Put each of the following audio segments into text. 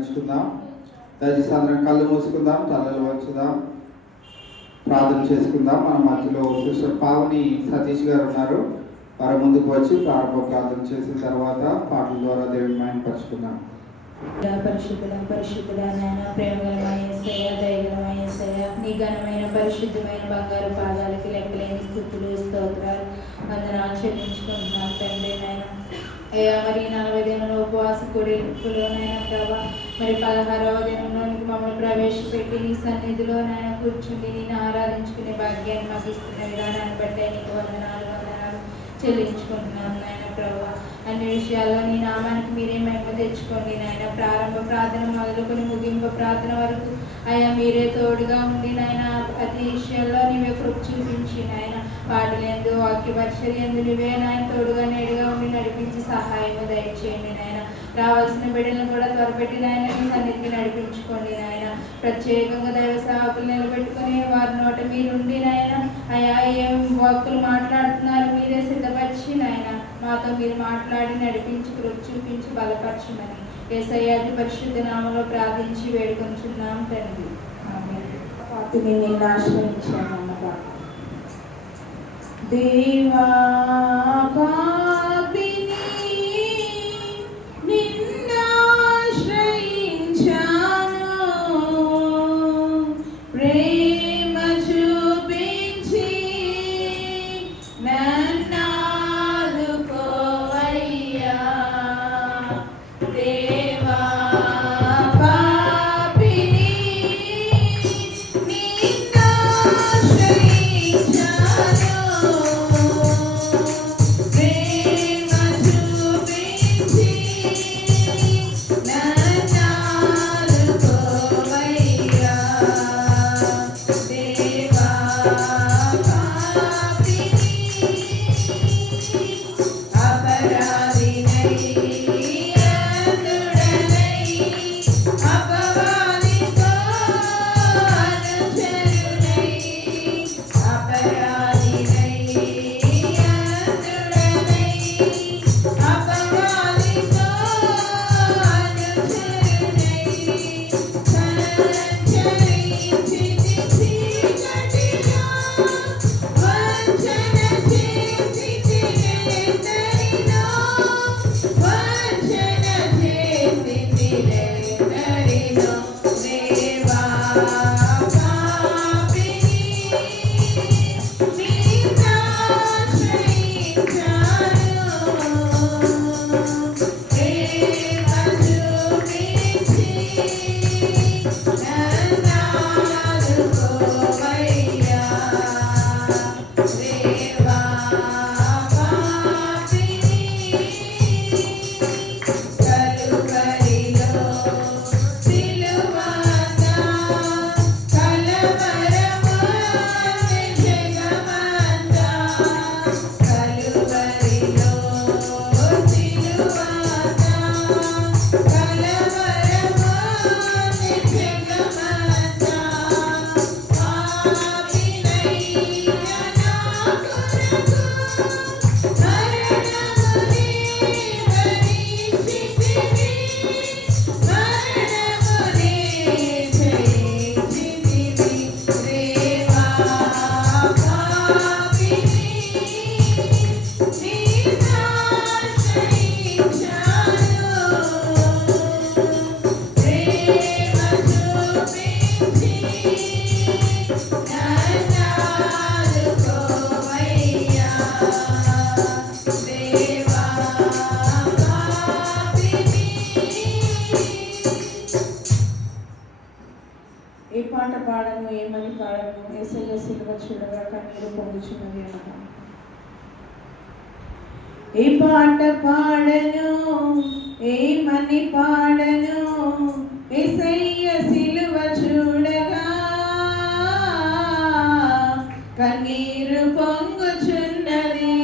ధ్యానించుకుందాం. దయచేసి అందరం కళ్ళు మూసుకుందాం, తలలు వంచుదాం, ప్రార్థన చేసుకుందాం. మన మధ్యలో సిస్టర్ పావని సతీష్ గారు ఉన్నారు. వారి ముందుకు వచ్చి ప్రారంభ ప్రార్థన చేసిన తర్వాత పాటల ద్వారా దేవుని మహిమపరచుకుందాం. పరిశుద్ధుడా నాయన, ప్రేమగలమైన యేసయ్య, దయగలమైన యేసయ్య, నీ ఘనమైన పరిశుద్ధమైన బంగారు పాదాలకి లెక్కలేని స్తుతులు స్తోత్రాలు వందనాలు చెల్లించుకుంటున్నాం తండ్రి. నాయన అయ్యా, మరి 40 దినాల ఉపవాస కూడికలోనైనా ప్రభా, మరి 16వ దినంలోనికి మమ్మల్ని ప్రవేశపెట్టి నీ సన్నిధిలో నాయన కూర్చుండి నేను ఆరాధించుకునే భాగ్యాన్ని మాకు ఇస్తున్న విధానాన్ని బట్టి నీకు వందనాలు చెల్లించుకుంటున్నాను నాయన ప్రభా. అన్ని విషయాల్లో నీ నామానికి మీరే మహిమ తెచ్చుకోండి నాయన. ప్రారంభ ప్రార్థన మొదలుకొని ముగింపు ప్రార్థన వరకు అయ్యా మీరే తోడుగా ఉండి నాయన, ప్రతి విషయాల్లో నీవే కృప చూపించి నాయన, పాటలందు వాక్య పరిచర్యందు నువ్వే నాయన తోడుగా నేడుగా ఉండి నడిపించి సహాయము దయచేయండి నాయన. రావాల్సిన బిడ్డలను కూడా త్వరపెట్టి నాయన నీ సన్నిధికి నడిపించుకోండి నాయన. ప్రత్యేకంగా దైవ సేవకులు నిలబెట్టుకుని వారి నోట మీరుండి నాయన, అయ్యా ఏం వాక్కులు మాట్లాడుతున్నారు మీరే సిద్ధపరిచి నాయన మాతో మీరు మాట్లాడి నడిపించి కృప చూపించి బలపరచమని యేసయ్య అతి పరిశుద్ధ నామములో ప్రార్థించి వేడుకొంచున్నాం తండ్రి. ఆమేన్. నిన్ను ఆశ్రయించాను అన్నమాట. దేవా ఏ పాట పాడను, ఏమని పాడను, యేసయ్య సిలువ చూడగా కన్నీరు పొందుచున్నది అన్నమాట. ఏ పాట పాడను, ఏమని పాడను, యేసయ్య సిలువ చూడగా కన్నీరు పొంగుచున్నది.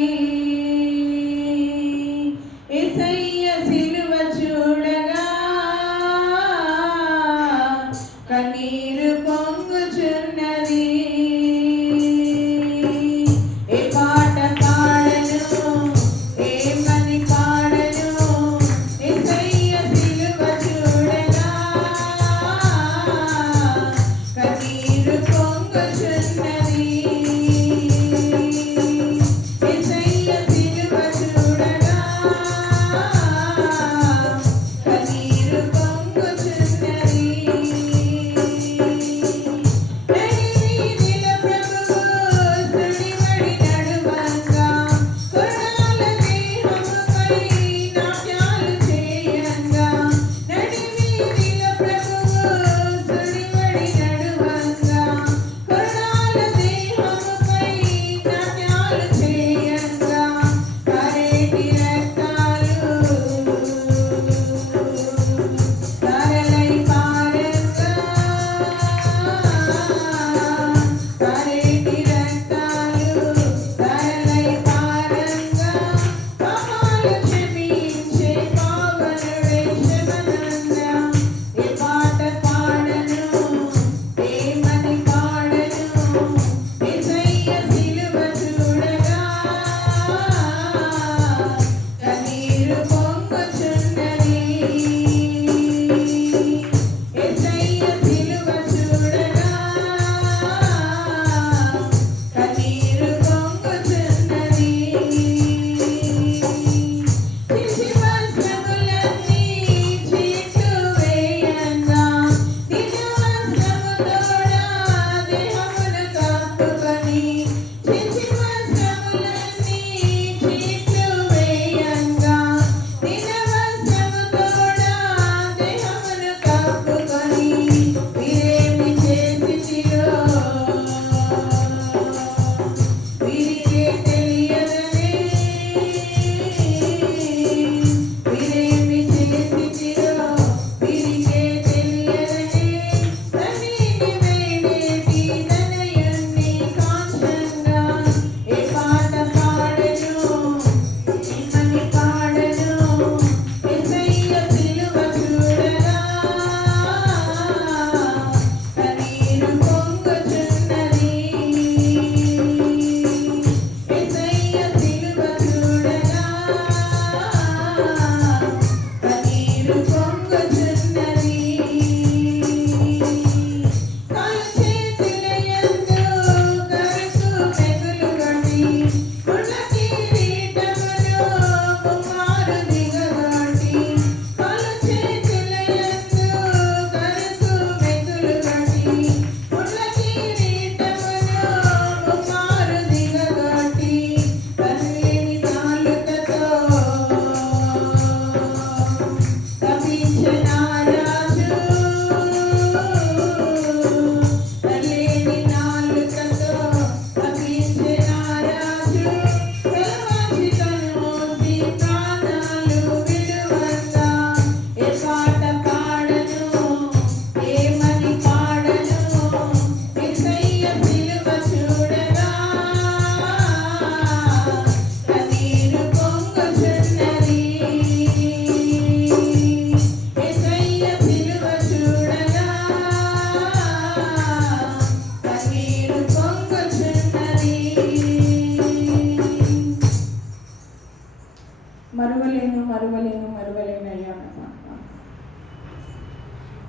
యేసయ్య సిలువ చూడగా కన్నీరు పొంగుచున్నది. ఏ పాట పాడను, ఏమని పాడను, యేసయ్య సిలువ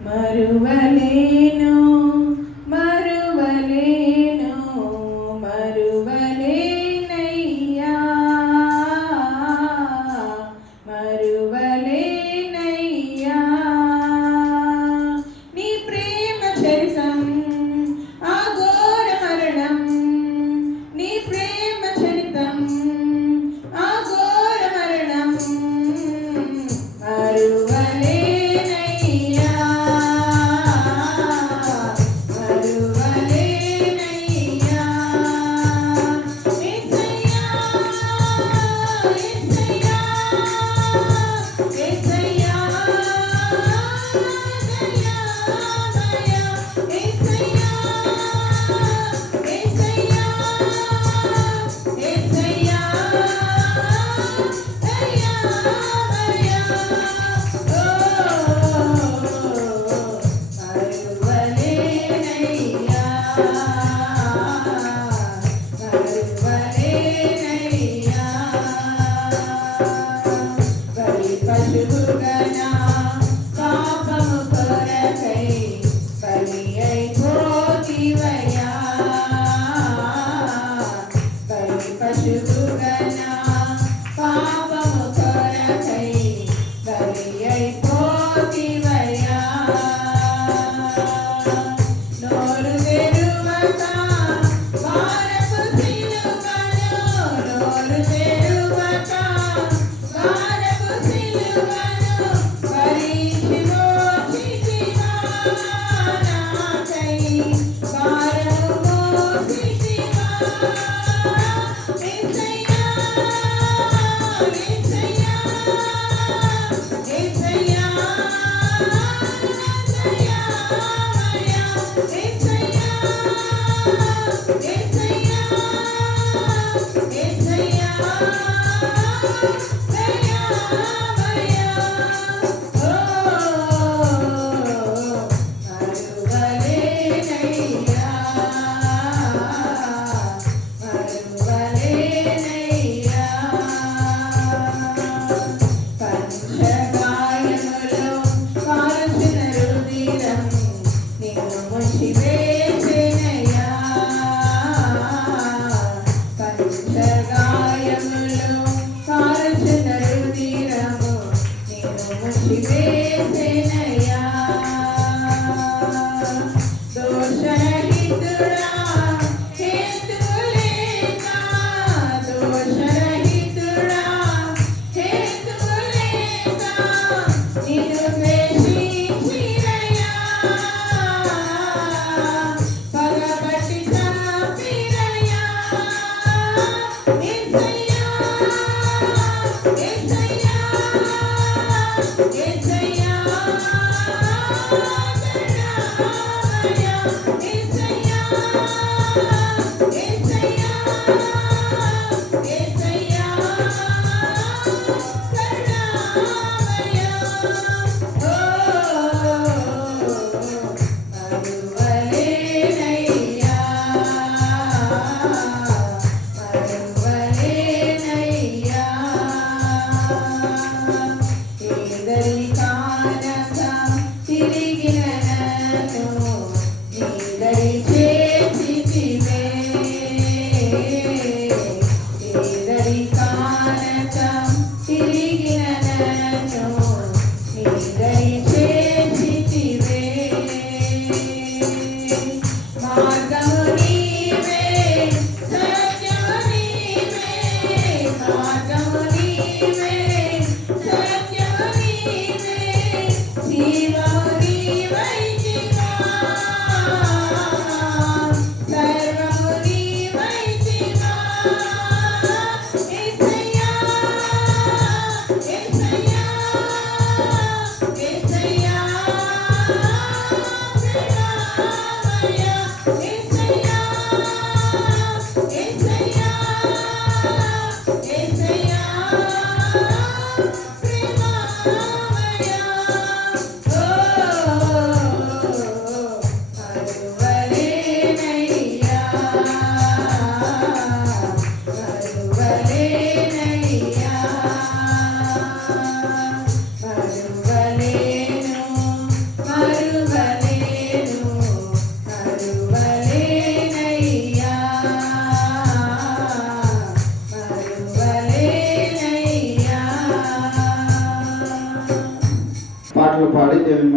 మరువలేను మరువలేను మరువలేనయ్యా మరువలేనయ్యా నీ ప్రేమ చరితం అఘోర మరణం నీ ప్రేమ చరితం అఘోర మరణం మరువలేనయ్యా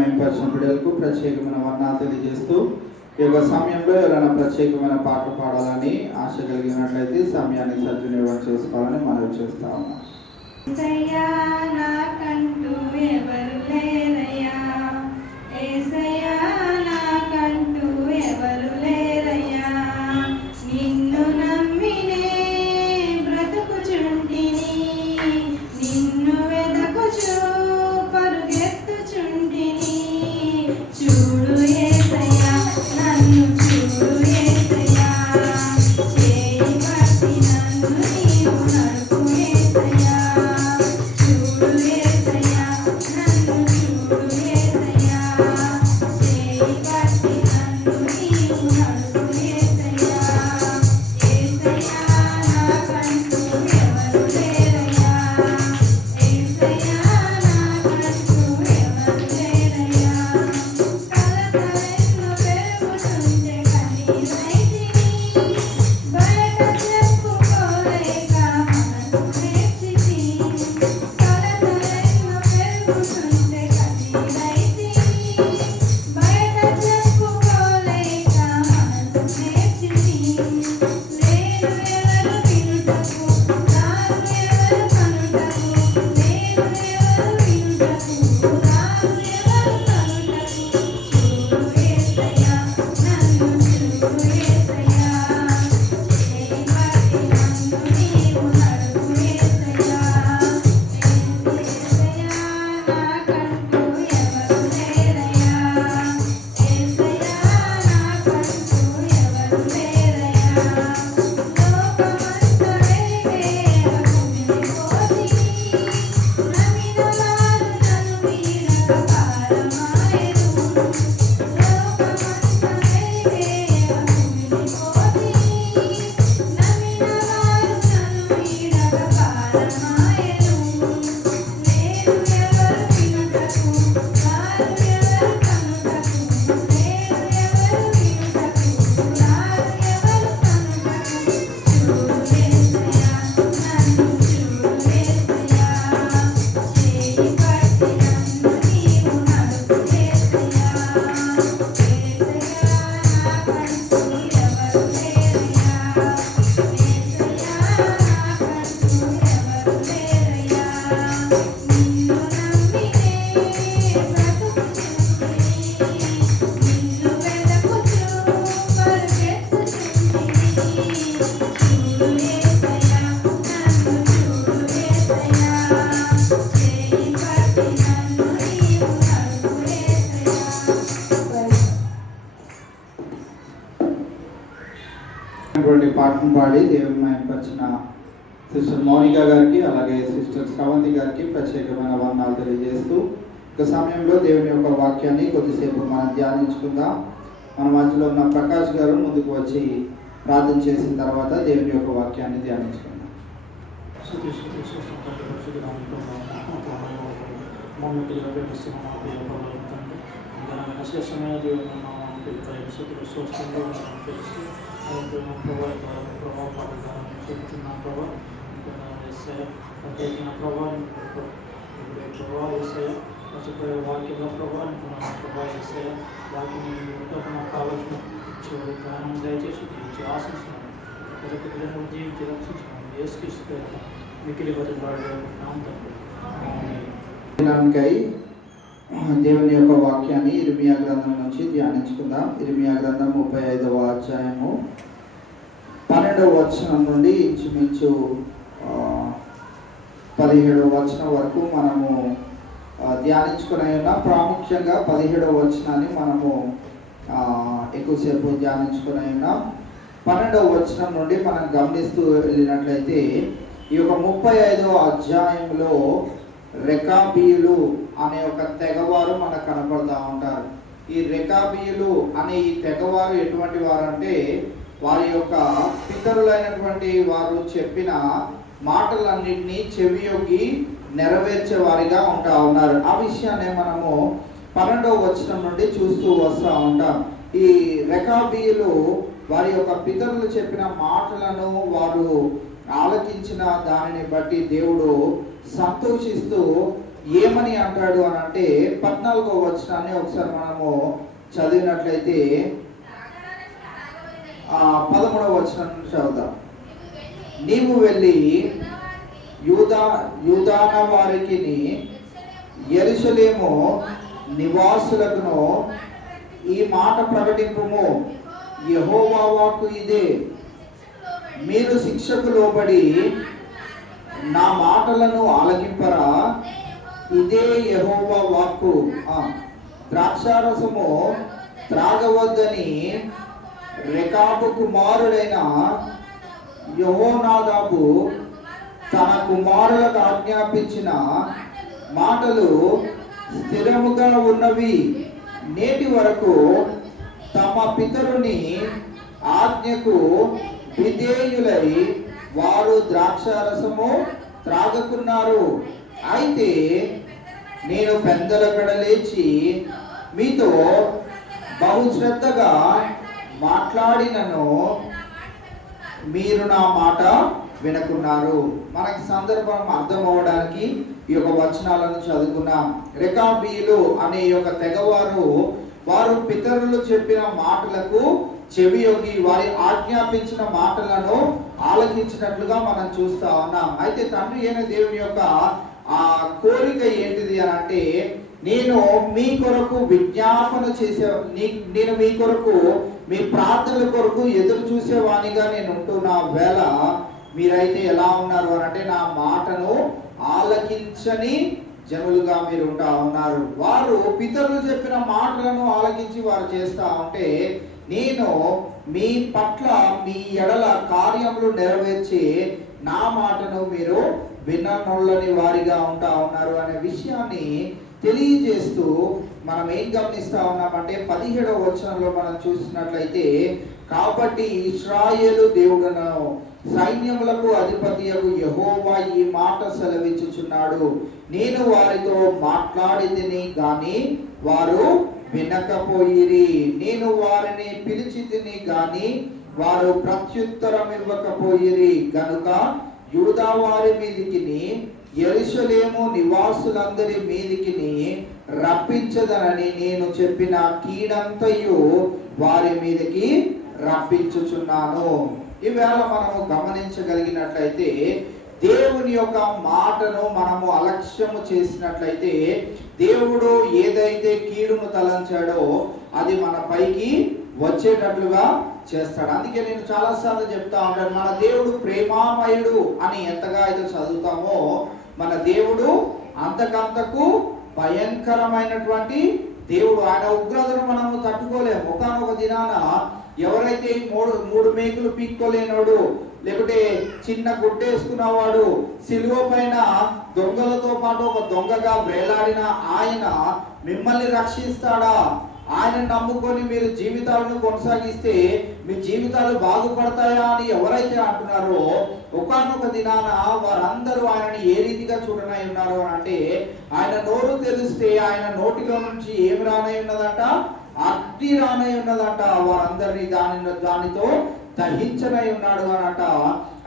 మహింపరిచిన బిడ్డలకు ప్రత్యేకమైన వర్ణాలు తెలియజేస్తూ ఈ యొక్క సమయంలో ఎవరైనా ప్రత్యేకమైన పాట పాడాలని ఆశ కలిగినట్లయితే సమయాన్ని సద్వినియోగం చేసుకోవాలని మనవి చేస్తా ఉన్నాం. ఏసయ్యా నాకంటూ ఎవరు లేరయ్యా, ఏసయ్యా నాకంటూ ఎవరు లేరయ్యా, నిన్ను నమ్మినే బ్రతుకుచుంటిని, నిన్ను వెదకుచు పరుగెత్తుచుంటిని. చూడు ఏసయ్యా నన్ను చూడు ఏసయ్యా, చేయి పట్టి నన్ను నీవు నడుపు ఏసయ్యా. చూడు ఏసయ్యా నన్ను చూడు ఏసయ్యా, చేయి పట్టి నన్ను నీవు నడుపు ఏసయ్యా. ఏసయ్యా నాకంటూ ఎవరు లేరయ్యా, ఏసయ్యా నాకంటూ ఎవరు లేరయ్యా. కలతలెన్నో పెరుగుతుంటే కన్నీరైతిని, బయట చెప్పుకోలేక మనసు నేర్చితి. కలతలెన్నో పెరుగుతుంటే కన్నీరైతిని, బయట చెప్పుకోలేక మనసు నేర్చితి. లేరు ఎవరు వినుటకు, రారు ఎవరు కనుటకు, లేరు ఎవరు వినుటకు, రారు ఎవరు కనుటకు. చూడు ఏసయ్యా నన్ను చూడు ఏసయ్యా, చేయి పట్టి నన్ను నీవు నడుపు ఏసయ్యా. ఏసయ్యా నాకంటూ ఎవరు లేరయ్యా, ఏసయ్యా నాకంటూ ఎవరు లేరయ్యా. లోకమంతా వెలిగేలా కుమిలిపోతిని, నమ్మిన వారు నన్ను వీడక భారమాయెను. లోకమంతా వెలిగేలా కుమిలిపోతిని, నమ్మిన వారు నన్ను వీడక భారమాయెను. లేరు ఎవరు వినుటకు, రారు ఎవరు కనుటకు, లేరు ఎవరు వినుటకు, రారు ఎవరు కనుటకు. చూడు ఏసయ్యా నన్ను చూడు ఏసయ్యా, చేయి పట్టి నన్ను నీవు నడుపు ఏసయ్యా. ఏసయ్యా నాకంటూ ఎవరు లేరయ్యా, ఏసయ్యా నాకంటూ ఎవరు లేరయ్యా. నిన్ను నమ్మినే బ్రతుకుచుంటిని, నిన్ను వెదకుచు పరుగెత్తుచుంటిని. చూడు ఏసయ్యా నన్ను చూడు ఏసయ్యా, చేయి పట్టి నన్ను నీవు నడుపు ఏసయ్యా. పాటను పాడి దేవుని మహింపరిచిన సిస్టర్ మౌనిక గారికి అలాగే సిస్టర్ శ్రవంతి గారికి ప్రత్యేకమైన వర్ణాలు తెలియజేస్తూ ఒక సమయంలో దేవుని యొక్క వాక్యాన్ని కొద్దిసేపు మనం ధ్యానించుకుందాం. మన మధ్యలో ఉన్న ప్రకాష్ గారు ముందుకు వచ్చి ప్రార్థన చేసిన తర్వాత దేవుని యొక్క వాక్యాన్ని ధ్యానించుకుందాం. మర్చిపోయే వాక్యంలో ప్రభావం వాక్యం కావాల్సిన జ్ఞానం దయచేసి జీవించి ఆశిస్తున్నాను. ప్రతి బిడ్డను జీవించి రక్షించున్నాను. యేసుక్రీస్తు మిక్కిలి బతుకులాడే నామమున దినానికై దేవుని యొక్క వాక్యాన్ని ఇర్మియా గ్రంథం నుంచి ధ్యానించుకుందాం. ఇర్మియా గ్రంథం 35వ అధ్యాయము 12వ వచనం నుండి ఇంచుమించు 17వ వచనం వరకు మనము ధ్యానించుకునే ఉన్నాం. ప్రాముఖ్యంగా 17వ వచనాన్ని మనము ఎక్కువసేపు ధ్యానించుకునే ఉన్నాం. 12వ వచనం నుండి మనం గమనిస్తూ వెళ్ళినట్లయితే ఈ యొక్క 35వ అధ్యాయంలో రెకాబీయులు అనే ఒక తెగవారు మనకు కనపడతా ఉంటారు. ఈ రెకాబీయులు అనే ఈ తెగవారు ఎటువంటి వారు అంటే వారి యొక్క పితరులైనటువంటి వారు చెప్పిన మాటలన్నింటినీ చెవియొగ్గి నెరవేర్చే వారిగా ఉంటా ఉన్నారు. ఆ విషయాన్ని మనము 12వ వచనం నుండి చూస్తూ వస్తూ ఉంటాం. ఈ రెకాబీయులు వారి యొక్క పితరులు చెప్పిన మాటలను వారు ఆలకించిన దానిని బట్టి దేవుడు సంతోషిస్తూ ఏమని అంటాడు అని అంటే 14వ వచనాన్ని ఒకసారి మనము చదివినట్లయితే 13వ వచనం చదువుదాం. నీవు వెళ్ళి యూదాన వారికి యెరూషలేము నివాసులకును ఈ మాట ప్రకటింపుము, యెహోవా వాక్కు ఇదే, మీరు శిక్షకు లోబడి నా మాటలను ఆలకింపరా, ఇదే యెహోవా వాక్కు. ద్రాక్షారసము త్రాగవద్దని రెకాబు కుమారుడైన యెహోనాదాబు తన కుమారులకు ఆజ్ఞాపించిన మాటలు స్థిరముగా ఉన్నవి. నేటి వరకు తమ పితరుని ఆజ్ఞకు విధేయులై వారు ద్రాక్షారసము త్రాగకున్నారు. అయితే నేను పెందలకడ లేచి మీతో బహుశ్రద్ధగా మాట్లాడినను మీరు నా మాట వినకున్నారు. మనకి సందర్భం అర్థం అవడానికి ఈ యొక్క వచనాలను చదువుకున్నాం. రెకాబీయులు అనే యొక్క తెగవారు వారు పితరులు చెప్పిన మాటలకు చెవియొగ్గి వారి ఆజ్ఞాపించిన మాటలను ఆలకించినట్లుగా మనం చూస్తా ఉన్నాం. అయితే తండ్రి అయిన దేవుని యొక్క ఆ కోరిక ఏంటిది అని అంటే, నేను మీ కొరకు విజ్ఞాపన నేను మీ కొరకు మీ ప్రార్థనల కొరకు ఎదురు చూసేవానిగా నేను ఉంటున్న వేళ మీరైతే ఎలా ఉన్నారు అని అంటే, నా మాటను ఆలకించని జనులుగా మీరు ఉంటా ఉన్నారు. వారు పితరులు చెప్పిన మాటలను ఆలకించి వారు చేస్తా ఉంటే, నేను మీ పట్ల మీ ఎడల కార్యములు నెరవేర్చి నా మాటను మీరు విననొల్లని వారిగా ఉంటా ఉన్నారు అనే విషయాన్ని తెలియజేస్తూ మనం ఏం గమనిస్తా ఉన్నామంటే 17వ వచనంలో మనం చూసినట్లయితే, కాబట్టి ఇశ్రాయేలు దేవుడను సైన్యములకు అధిపతియగు యెహోవా ఈ మాట సెలవిచ్చుచున్నాడు, నేను వారితో మాట్లాడితిని గాని వారు వినకపోయిరి, నేను వారిని పిలిచితిని గాని వారు ప్రత్యుత్తరం ఇవ్వకపోయిరి, గనుక యూదా వారి మీదికిని యెరూషలేము నివాసులందరి మీదికిని రప్పించదనని నేను చెప్పిన కీడంతయు వారి మీదకి రప్పించుచున్నాను. ఈవేళ మనము గమనించగలిగినట్లయితే, దేవుని యొక్క మాటను మనము అలక్ష్యము చేసినట్లయితే, దేవుడు ఏదైతే కీడును తలంచాడో అది మన పైకి వచ్చేటట్లుగా చేస్తాడు. అందుకే నేను చాలాసార్లు చెప్తా ఉంటాను, మన దేవుడు ప్రేమామయుడు అని ఎంతగా అయితే చదువుతామో, మన దేవుడు అంతకంతకు భయంకరమైనటువంటి దేవుడు. ఆయన ఉగ్రతను మనము తట్టుకోలేము. ఒకానొక దినాన ఎవరైతే మూడు మేకులు పీక్కోలేనోడు, లేకుంటే చిన్న గుడ్డేసుకున్నవాడు, సిలువ పైన దొంగలతో పాటు ఒక దొంగగా వేలాడిన ఆయన మిమ్మల్ని రక్షిస్తాడా? ఆయన నమ్ముకొని మీరు జీవితాలను కొనసాగిస్తే మీ జీవితాలు బాగుపడతాయా అని ఎవరైతే అంటున్నారో, ఒకానొక దినాన వారందరూ ఆయనని ఏ రీతిగా చూడనై ఉన్నారు అని అంటే, ఆయన నోరు తెరిస్తే ఆయన నోటిలో నుంచి ఏమి రానై ఉన్నదంట? అగ్ని రానై ఉన్నదంట. వారందరినీ దానితో దహించనై ఉన్నాడు అనంట.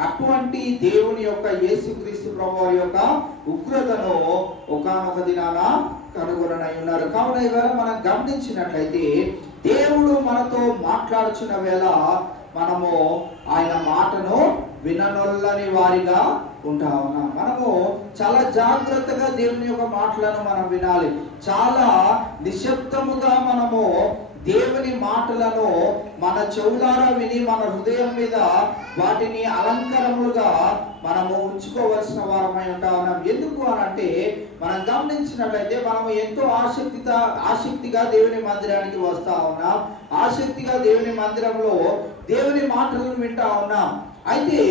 అటువంటి దేవుని యొక్క యేసుక్రీస్తు ప్రభువారి యొక్క ఉగ్రతను ఒకానొక దినాన కనుగొననై ఉన్నారు. కావున ఈవేళ మనం గమనించినట్లయితే, దేవుడు మనతో మాట్లాడుచున్న వేళ మనము ఆయన మాటను విననొల్లని వారిగా ఉంటా ఉన్నాం. మనము చాలా జాగ్రత్తగా దేవుని యొక్క మాటలను మనం వినాలి. చాలా నిశ్శబ్దముగా మనము దేవుని మాటలను మన చెవులారా విని మన హృదయం మీద వాటిని అలంకరములుగా మనము ఉంచుకోవలసిన వారమై ఉంటా ఉన్నాం. ఎందుకు అనంటే, మనం గమనించినట్లయితే మనము ఎంతో ఆసక్తిగా దేవుని మందిరానికి వస్తా ఉన్నాం. ఆసక్తిగా దేవుని మందిరంలో దేవుని మాటలను వింటా ఉన్నాం. అయితే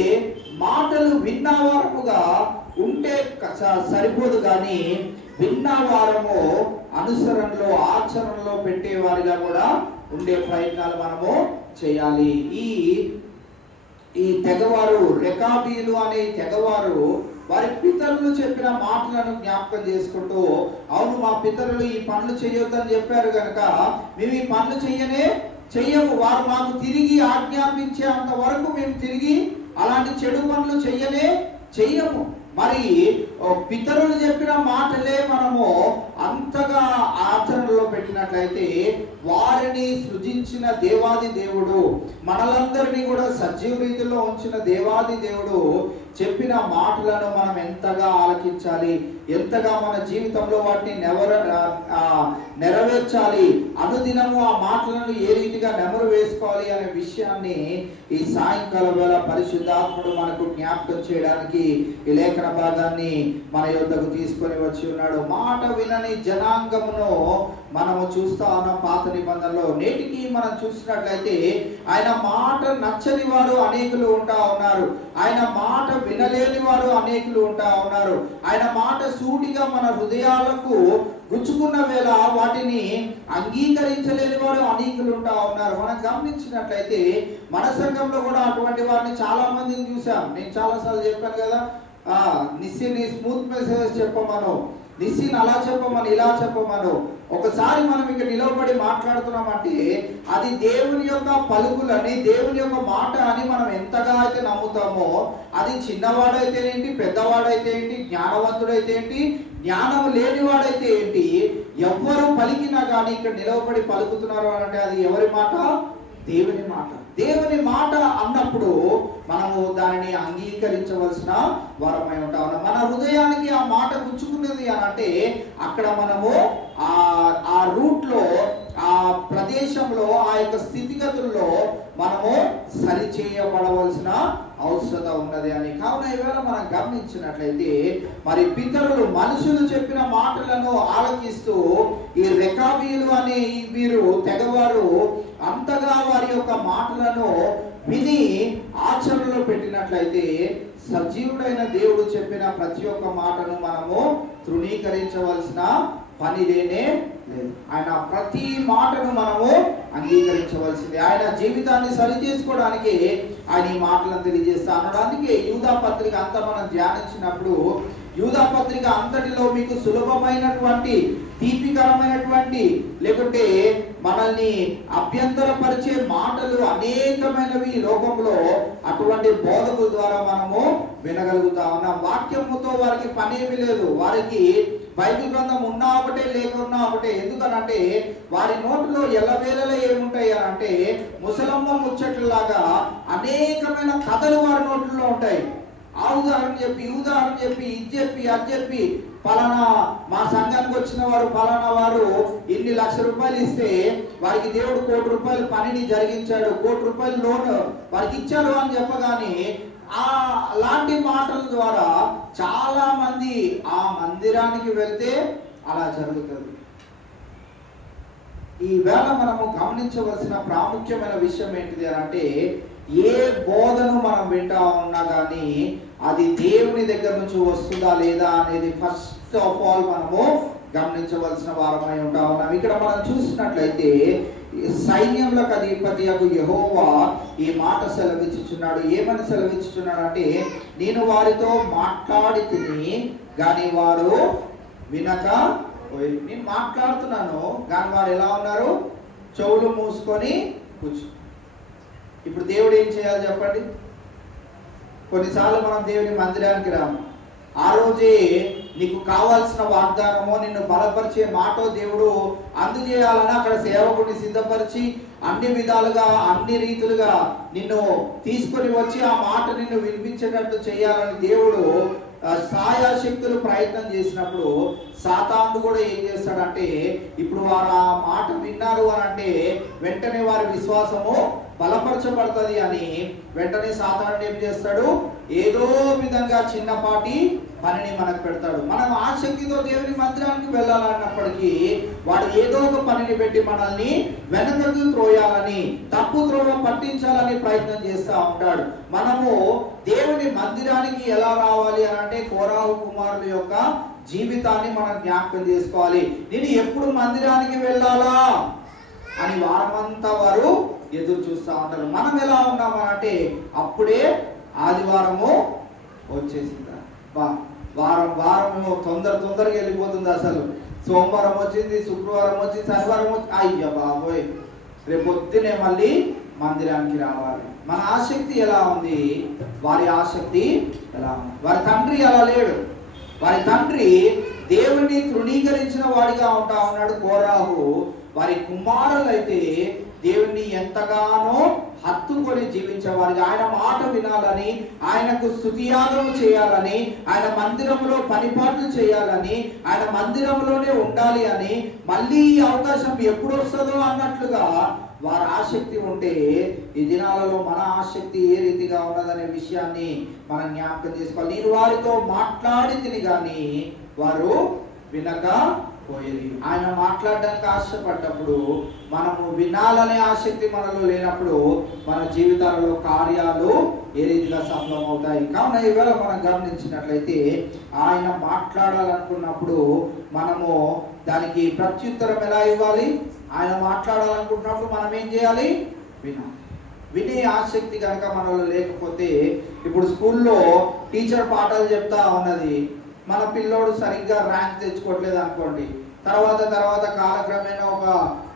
మాటలు విన్నవారముగా ఉంటే సరిపోదు, కానీ విన్నవారము అనుసరణలో ఆచరణలో పెట్టేవారిగా కూడా ఉండే ప్రయత్నాలు మనము చేయాలి. ఈ తెగవారు, రెకాబీలు అనే తెగవారు వారి పితరులు చెప్పిన మాటలను జ్ఞాపకం చేసుకుంటూ, అవును మా పితరులు ఈ పనులు చేయొద్దని చెప్పారు కనుక మేము ఈ పనులు చెయ్యము, వారు మాకు తిరిగి ఆజ్ఞాపించేంత వరకు మేము తిరిగి అలాంటి చెడు పనులు చెయ్యము. మరి పితరులు చెప్పిన మాటలే మనము అంతగా ఆచరణలో పెట్టినట్లయితే వారిని సృజించిన దేవాది దేవుడు, మనలందరినీ కూడా సజీవ రీతిలో ఉంచిన దేవాది దేవుడు చెప్పిన మాటలను మనం ఎంతగా ఆలకించాలి, ఎంతగా మన జీవితంలో వాటిని నెరవేర్చాలి, అనుదినము ఆ మాటలను ఏ రీతిగా నెమరు వేసుకోవాలి అనే విషయాన్ని ఈ సాయంకాల వేళ పరిశుద్ధాత్ముడు మనకు జ్ఞాపకం చేయడానికి ఈ లేఖన భాగాన్ని మన యొద్దకు తీసుకొని వచ్చి ఉన్నాడు. మాట వినని జనాంగమును మనము చూస్తా ఉన్నాం పాత నిబంధనలో. నేటికి మనం చూసినట్లయితే ఆయన మాట నచ్చని వారు అనేకులు ఉంటా ఉన్నారు, ఆయన మాట వినలేని వారు అనేకులు ఉంటా ఉన్నారు. ఆయన మాట సూటిగా మన హృదయాలకు గుచ్చుకున్న వేళ వాటిని అంగీకరించలేని వారు అనేకులు ఉంటా ఉన్నారు. మనం గమనించినట్లయితే మన సంఘంలో కూడా అటువంటి వారిని చాలా మందిని చూసాం. నేను చాలాసార్లు చెప్పాను కదా, నిస్సిని స్మూత్ మెసేజ్ చెప్పమను, నిస్సిని అలా చెప్పమను, ఇలా చెప్పమను. ఒకసారి మనం ఇక్కడ నిలవబడి మాట్లాడుతున్నామంటే అది దేవుని యొక్క పలుకులని, దేవుని యొక్క మాట అని మనం ఎంతగా అయితే నమ్ముతామో, అది చిన్నవాడైతే ఏంటి, పెద్దవాడైతే ఏంటి, జ్ఞానవంతుడైతే ఏంటి, జ్ఞానం లేనివాడైతే ఏంటి, ఎవ్వరు పలికినా కానీ ఇక్కడ నిలవబడి పలుకుతున్నారు అంటే అది ఎవరి మాట? దేవుని మాట. దేవుని మాట అన్నప్పుడు మనము దానిని అంగీకరించవలసిన వారమై ఉంటాం. మన హృదయానికి ఆ మాట గుచ్చుకున్నది అని అంటే అక్కడ మనము ఆ రూట్ లో, ఆ ప్రదేశంలో, ఆ యొక్క స్థితిగతుల్లో మనము సరిచేయబడవలసిన అవసరం ఉన్నది అని. కావున ఈవేళ మనం గమనించినట్లయితే మరి పితరులు మనుషులు చెప్పిన మాటలను ఆలకిస్తూ ఈ రెకాబీలు అనే వీరు తెగవారు అంతగా వారి యొక్క మాటలను విని ఆచరణలో పెట్టినట్లయితే సజీవుడైన దేవుడు చెప్పిన ప్రతి ఒక్క మాటను మనము తృణీకరించవలసిన పని లేనే లేదు. ఆయన ప్రతి మాటను మనము అంగీకరించవలసింది. ఆయన జీవితాన్ని సరి చేసుకోవడానికి ఆయన ఈ మాటలను తెలియజేస్తా అన్నాడు. అందుకే యూదా పత్రిక అంతా మనం ధ్యానించినప్పుడు యూదా పత్రిక అంతటిలో మీకు సులభమైనటువంటి, తీపికరమైనటువంటి, లేకుంటే మనల్ని అభ్యంతరపరిచే మాటలు అనేకమైనవి లోకంలో అటువంటి బోధకుల ద్వారా మనము వినగలుగుతా ఉన్నాం. వాక్యముతో వారికి పనేమి లేదు. వారికి బైబిల్ గ్రంథం ఉన్నా ఒకటే, లేకున్నా ఒకటే. ఎందుకనంటే వారి నోటిలో ఎల్లవేళలో ఏముంటాయి అని అంటే ముసలమ్మ ముచ్చట్లలాగా అనేకమైన కథలు వారి నోట్లో ఉంటాయి. ఆ ఉదాహరణ చెప్పి, ఈ ఉదాహరణ చెప్పి, ఇది చెప్పి, అది చెప్పి, పలానా మా సంఘానికి వచ్చిన వారు పలానా వారు ఇన్ని లక్షల రూపాయలు ఇస్తే వారికి దేవుడు 1 కోటి రూపాయలు పనిని జరిగించాడు, 1 కోటి రూపాయలు లోన్ వారికి ఇచ్చాడు అని చెప్పగానే అలాంటి మాటల ద్వారా చాలా మంది ఆ మందిరానికి వెళ్తే అలా జరుగుతుంది. ఈ వేళ మనము గమనించవలసిన ప్రాముఖ్యమైన విషయం ఏంటిది అని అంటే ఏ బోధను మనం వింటా ఉన్నా కానీ అది దేవుని దగ్గర నుంచి వస్తుందా లేదా అనేది ఫస్ట్ ఆఫ్ ఆల్ మనము గమనించవలసిన వారమై ఉంటా ఉన్నాం. ఇక్కడ మనం చూసినట్లయితే సైన్యములకు అధిపతియగు యెహోవా ఈ మాట సెలవిచ్చుచున్నాడు. ఏమని సెలవిచ్చుచున్నాడు అంటే నేను వారితో మాట్లాడి తిని కానీ వారు వినక, నేను మాట్లాడుతున్నాను కానీ వారు ఎలా ఉన్నారు? చెవులు మూసుకొని కూర్చు. ఇప్పుడు దేవుడు ఏం చేయాలి చెప్పండి? కొన్నిసార్లు మనం దేవుని మందిరానికి రాము. ఆ రోజే నీకు కావాల్సిన వాగ్దానమో నిన్ను బలపరిచే మాటో దేవుడు అందజేయాలని అక్కడ సేవకుడిని సిద్ధపరిచి అన్ని విధాలుగా, అన్ని రీతులుగా నిన్ను తీసుకొని వచ్చి ఆ మాట నిన్ను వినిపించేటట్టు చేయాలని దేవుడు సాయశక్తులు ప్రయత్నం చేసినప్పుడు సాతాను కూడా ఏం చేస్తాడంటే ఇప్పుడు వారు ఆ మాట విన్నారు అని అంటే వెంటనే వారి విశ్వాసము బలపరచబడుతుంది అని వెంటనే సాతాను ఏం చేస్తాడు? ఏదో విధంగా చిన్నపాటి పనిని మనకు పెడతాడు. మనం ఆసక్తితో దేవుని మందిరానికి వెళ్ళాలన్నప్పటికీ వాడు ఏదో ఒక పనిని పెట్టి మనల్ని వెనకకు త్రోయాలని, తప్పు త్రోవ పట్టించాలని ప్రయత్నం చేస్తూ ఉంటాడు. మనము దేవుని మందిరానికి ఎలా రావాలి అని అంటే కోరాహు కుమారుల యొక్క జీవితాన్ని మనం జ్ఞాపకం చేసుకోవాలి. నేను ఎప్పుడు మందిరానికి వెళ్ళాలా అని వారమంతా వారు ఎదురు చూస్తూ ఉంటారు. మనం ఎలా ఉన్నామనంటే అప్పుడే ఆదివారము వచ్చేసిందా, వారము తొందరగా వెళ్ళిపోతుంది. అసలు సోమవారం వచ్చింది, శుక్రవారం వచ్చింది, శనివారం వచ్చి అయ్య బాబోయ్ రేపు పొద్దునే మళ్ళీ మందిరానికి రావాలి. మన ఆసక్తి ఎలా ఉంది, వారి ఆసక్తి ఎలా ఉంది. వారి తండ్రి అలా లేడు. వారి తండ్రి దేవుని తృణీకరించిన వాడిగా ఉంటా ఉన్నాడు కోరాహు. వారి కుమారులైతే దేవుణ్ణి ఎంతగానో హత్తుకొని జీవించేవారికి, ఆయన మాట వినాలని, ఆయనకు స్తుతియాగం చేయాలని, ఆయన మందిరంలో పనిపాట్లు చేయాలని, ఆయన మందిరంలోనే ఉండాలి అని, మళ్ళీ ఈ అవకాశం ఎప్పుడు వస్తుందో అన్నట్లుగా వారి ఆసక్తి ఉంటే, ఈ దినాలలో మన ఆసక్తి ఏ రీతిగా ఉన్నదనే విషయాన్ని మనం జ్ఞాపకం చేసుకోవాలి. నేను వారితో మాట్లాడి తిని కానీ వారు వినక పోయేది. ఆయన మాట్లాడడానికి ఆశపడ్డప్పుడు, మనము వినాలనే ఆసక్తి మనలో లేనప్పుడు మన జీవితాలలో కార్యాలు ఏ రీతిగా సఫలం అవుతాయి. కావున ఈవేళ మనం గమనించినట్లయితే, ఆయన మాట్లాడాలనుకున్నప్పుడు మనము దానికి ప్రత్యుత్తరం ఎలా ఇవ్వాలి? ఆయన మాట్లాడాలనుకుంటున్నప్పుడు మనం ఏం చేయాలి? వినాలి. వినే ఆసక్తి కనుక మనలో లేకపోతే, ఇప్పుడు స్కూల్లో టీచర్ పాఠాలు చెప్తా ఉన్నది, మన పిల్లోడు సరిగ్గా ర్యాంక్ తెచ్చుకోవట్లేదు అనుకోండి, తర్వాత కాలక్రమేణా ఒక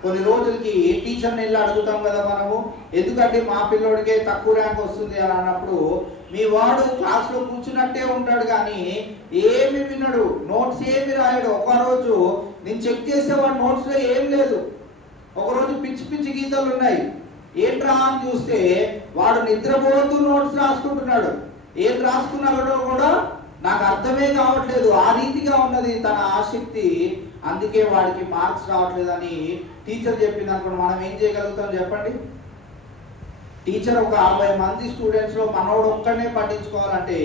కొన్ని రోజులకి టీచర్ని వెళ్ళి అడుగుతాం కదా మనము, ఎందుకంటే మా పిల్లోడికే తక్కువ ర్యాంక్ వస్తుంది అని అన్నప్పుడు, మీ వాడు క్లాస్లో కూర్చున్నట్టే ఉంటాడు కానీ ఏమి వినడు, నోట్స్ ఏమి రాయడు. ఒకరోజు నేను చెక్ చేస్తే వాడు నోట్స్లో ఏం లేదు, ఒకరోజు పిచ్చి పిచ్చి గీతలు ఉన్నాయి. ఏంట్రా అని చూస్తే వాడు నిద్రపోతూ నోట్స్ రాసుకుంటున్నాడు. ఏం రాసుకున్నాడో కూడా నాకు అర్థమే కావట్లేదు. ఆ రీతిగా ఉన్నది తన ఆసక్తి. అందుకే వాడికి మార్క్స్ రావట్లేదని టీచర్ చెప్పింది అనుకోండి, మనం ఏం చేయగలుగుతాం చెప్పండి? టీచర్ ఒక 60 మంది స్టూడెంట్స్లో మనోడు ఒక్కడనే పట్టించుకోవాలంటే,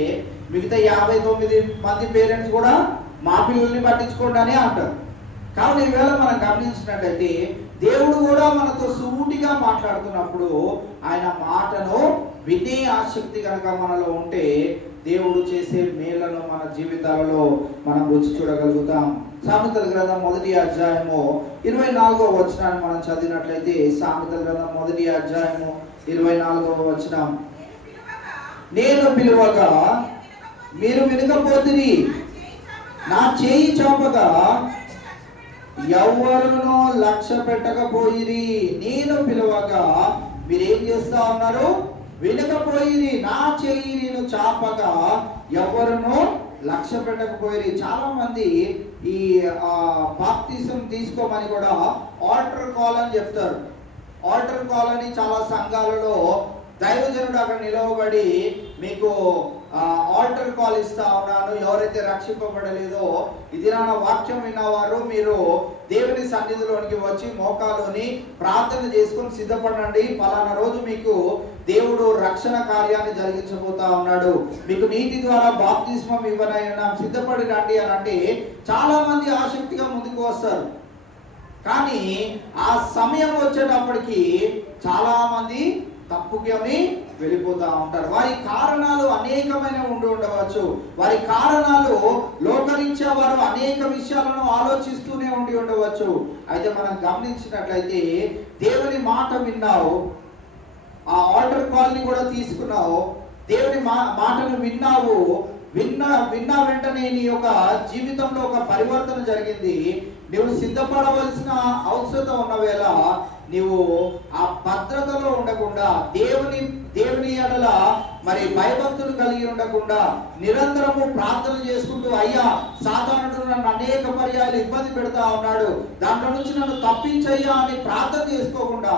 మిగతా 59 మంది పేరెంట్స్ కూడా మా పిల్లల్ని పట్టించుకోండి అని అంటారు. కావున ఈవేళ మనం గమనించినట్లయితే, దేవుడు కూడా మనతో సూటిగా మాట్లాడుతున్నప్పుడు ఆయన మాటను వినే ఆసక్తి కనుక మనలో ఉంటే, దేవుడు చేసే మేళ్లను మన జీవితాలలో మనం రుచి చూడగలుగుతాం. సామెతల గ్రంథం 1వ అధ్యాయము 24వ వచనాన్ని మనం చదివినట్లయితే, సామెతల గ్రంథం 1వ అధ్యాయము 24వ వచనం, నేను పిలువగా మీరు వినకపోతిరి, నా చేయి చాపగా ఎవరునో లక్ష్య పెట్టకపోయిరి. నేను పిలువగా మీరేం చేస్తా ఉన్నారు? వినకపోయిరి. నా చేయి నేను చాపగా ఎవరునో లక్ష్య పెట్టకపోయిరి. చాలా మంది ఈ బాప్తిజం తీసుకోమని కూడా ఆల్టర్ కాల్ అని చెప్తారు. ఆల్టర్ కాల్ అని చాలా సంఘాలలో దైవజనుడు అక్కడ నిలవబడి మీకు ఆల్టర్ కాల్ ఇస్తా ఉన్నాను, ఎవరైతే రక్షింపబడలేదో ఇది నా వాక్యం విన్నవారు మీరు దేవుని సన్నిధిలోనికి వచ్చి మోకాలుని ప్రార్థన చేసుకొని సిద్ధపడండి, పలానా రోజు మీకు దేవుడు రక్షణ కార్యాన్ని జరిగించబోతా ఉన్నాడు, మీకు నీటి ద్వారా బాప్తిస్మం ఇవ్వనైనా సిద్ధపడి రండి అని అంటే చాలా మంది ఆసక్తిగా ముందుకు వస్తారు. కానీ ఆ సమయం వచ్చేటప్పటికి చాలా మంది తప్పుకొని వెళ్ళిపోతా ఉంటారు. వారి కారణాలు అనేకమైన ఉండి ఉండవచ్చు. వారి కారణాలు లోకరీత్యా వారు అనేక విషయాలను ఆలోచిస్తూనే ఉండి ఉండవచ్చు. అయితే మనం గమనించినట్లయితే, దేవుని మాట విన్నావు, ఆ ఆల్టర్ కాల్ ని కూడా తీసుకున్నావు, దేవుని మాటను విన్నావు, విన్న వెంటనే నీ యొక్క జీవితంలో ఒక పరివర్తన జరిగింది. నువ్వు సిద్ధపడవలసిన అవసరం ఉన్న వేళ నీవు ఆ భద్రతలో ఉండకుండా, దేవుని ఎడల మరి భయభక్తులు కలిగి ఉండకుండా నిరంతరము ప్రార్థన చేసుకుంటూ, అయ్యా సాతానుడు నన్ను అనేక పర్యాలు ఇబ్బంది పెడతా ఉన్నాడు, దాంట్లో నుంచి నన్ను తప్పించయ్యా అని ప్రార్థన చేసుకోకుండా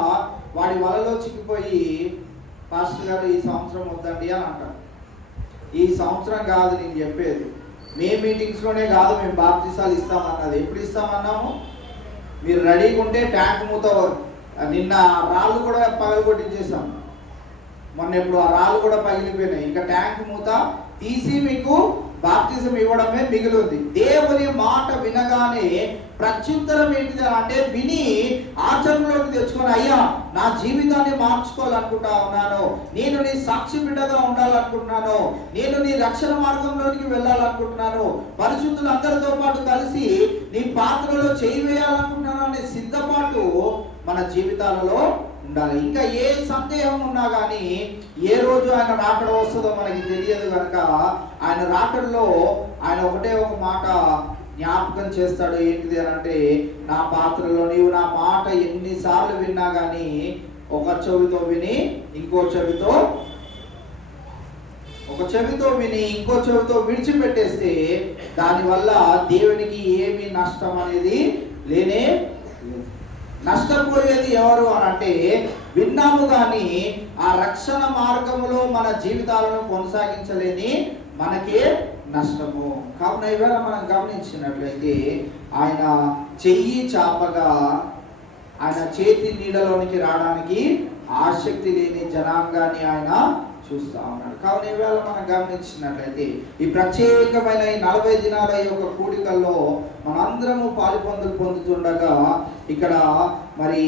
వాడి వలలో చిక్కిపోయి, పాస్టర్ గారు ఈ సంవత్సరం వద్దండి అని అంటారు. ఈ సంవత్సరం కాదు నేను చెప్పేది, మే మీటింగ్స్లోనే కాదు మేము బాప్తిసాలు ఇస్తామన్నది. ఎప్పుడు ఇస్తామన్నాము? మీరు రెడీగా ఉంటే ట్యాంక్ మూత, నిన్న రాళ్ళు కూడా పగలగొట్టించేసాం, మొన్న ఎప్పుడు ఆ రాళ్ళు కూడా పగిలిపోయినాయి, ఇంకా ట్యాంక్ మూత తీసి మీకు బాప్తిజం ఇవ్వడమే మిగిలింది. దేవుని మాట వినగానే ప్రత్యుత్తరం ఏంటిది అంటే, విని ఆచరణలోకి తెచ్చుకొని, అయ్యా నా జీవితాన్ని మార్చుకోవాలనుకుంటా ఉన్నాను, నేను నీ సాక్షి బిడ్డగా ఉండాలనుకుంటున్నాను, నేను నీ రక్షణ మార్గంలోనికి వెళ్ళాలనుకుంటున్నాను, పరిశుద్ధులందరితో పాటు కలిసి నీ పాత్రలో చేయి వేయాలనుకుంటున్నాను అనే సిద్ధపాటు మన జీవితాలలో ఉండాలి. ఇంకా ఏ సందేహం ఉన్నా కానీ ఏ రోజు ఆయన రాకడ వస్తుందో మనకి తెలియదు కనుక, ఆయన రాకడలో ఆయన ఒకటే ఒక మాట జ్ఞాపకం చేస్తాడు. ఏంటిది అని అంటే, నా పాత్రలో నీవు నా మాట ఎన్నిసార్లు విన్నా కానీ ఒక చెవితో విని ఇంకో చెవితో విడిచిపెట్టేస్తే దానివల్ల దేవునికి ఏమి నష్టం అనేది లేనే లేదు. నష్టపోయేది ఎవరు అని అంటే, విన్నాము కానీ ఆ రక్షణ మార్గములో మన జీవితాలను కొనసాగించలేని మనకే నష్టము. కావున ఇవాళ మనం గమనించినట్లయితే, ఆయన చెయ్యి చాపగా ఆయన చేతి నీడలోనికి రావడానికి ఆసక్తి లేని జనాంగాన్ని ఆయన చూస్తా ఉన్నాడు. కావున ఇవాళ మనం గమనించినట్లయితే, ఈ ప్రత్యేకమైన ఈ 40 దినాల యొక్క కూడికల్లో మనందరము పొందుతుండగా, ఇక్కడ మరి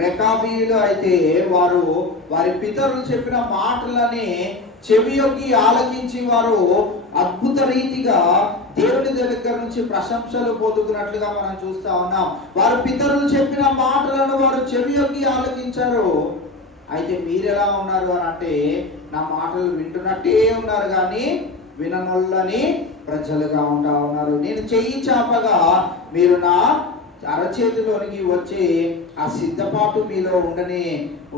రెకాబీయులు అయితే వారు వారి పితరులు చెప్పిన మాటలని చెవియొగ్గి ఆలకించి వారు అద్భుత రీతిగా దేవుని దగ్గర నుంచి ప్రశంసలు పొందుతున్నట్లుగా మనం చూస్తా ఉన్నాం. వారు పితరులు చెప్పిన మాటలను వారు చెవియొగ్గి ఆలకించారు. అయితే మీరెలా ఉన్నారు అని అంటే, నా మాటలు వింటున్నట్టే ఉన్నారు కానీ విననొల్లని ప్రజలుగా ఉంటా ఉన్నారు. నేను చెయ్యి చాపగా మీరు నా అరచేతిలోనికి వచ్చే ఆ సిద్ధపాటు మీలో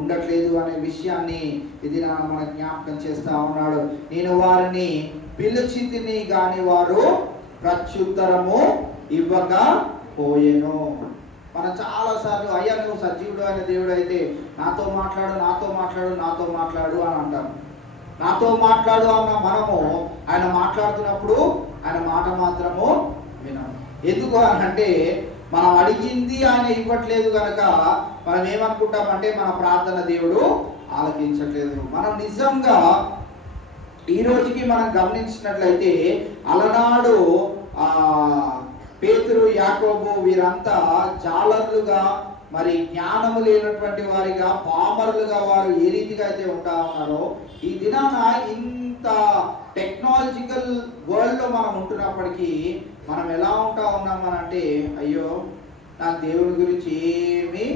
ఉండట్లేదు అనే విషయాన్ని ఇది మన జ్ఞాపకం చేస్తా ఉన్నాడు. నేను వారిని పిలిచితిని గాని వారు ప్రత్యుత్తరము ఇవ్వకపోయెను. మనం చాలాసార్లు, అయ్యా నువ్వు సజీవుడు అయిన దేవుడు అయితే నాతో మాట్లాడు అని అంటాం. నాతో మాట్లాడు అన్న మనము ఆయన మాట్లాడుతున్నప్పుడు ఆయన మాట మాత్రము వినాలి. ఎందుకు అంటే, మనం అడిగింది ఆయన ఇవ్వట్లేదు కనుక మనం ఏమనుకుంటామంటే మన ప్రార్థన దేవుడు ఆలకించట్లేదు. మనం నిజంగా ఈ రోజుకి మనం గమనించినట్లయితే, అలనాడు పేతురు, యాకోబు వీరంతా జాలర్లుగా, మరి జ్ఞానము లేనటువంటి వారిగా, పామరులుగా వారు ఏ రీతిగా అయితే ఉంటా ఉన్నారో, ఈ దినాన ఇంత టెక్నాలజికల్ వరల్డ్ లో మనం ఉంటున్నప్పటికీ మనం ఎలా ఉంటా ఉన్నామనంటే, అయ్యో నాకు దేవుని గురించి ఏమీ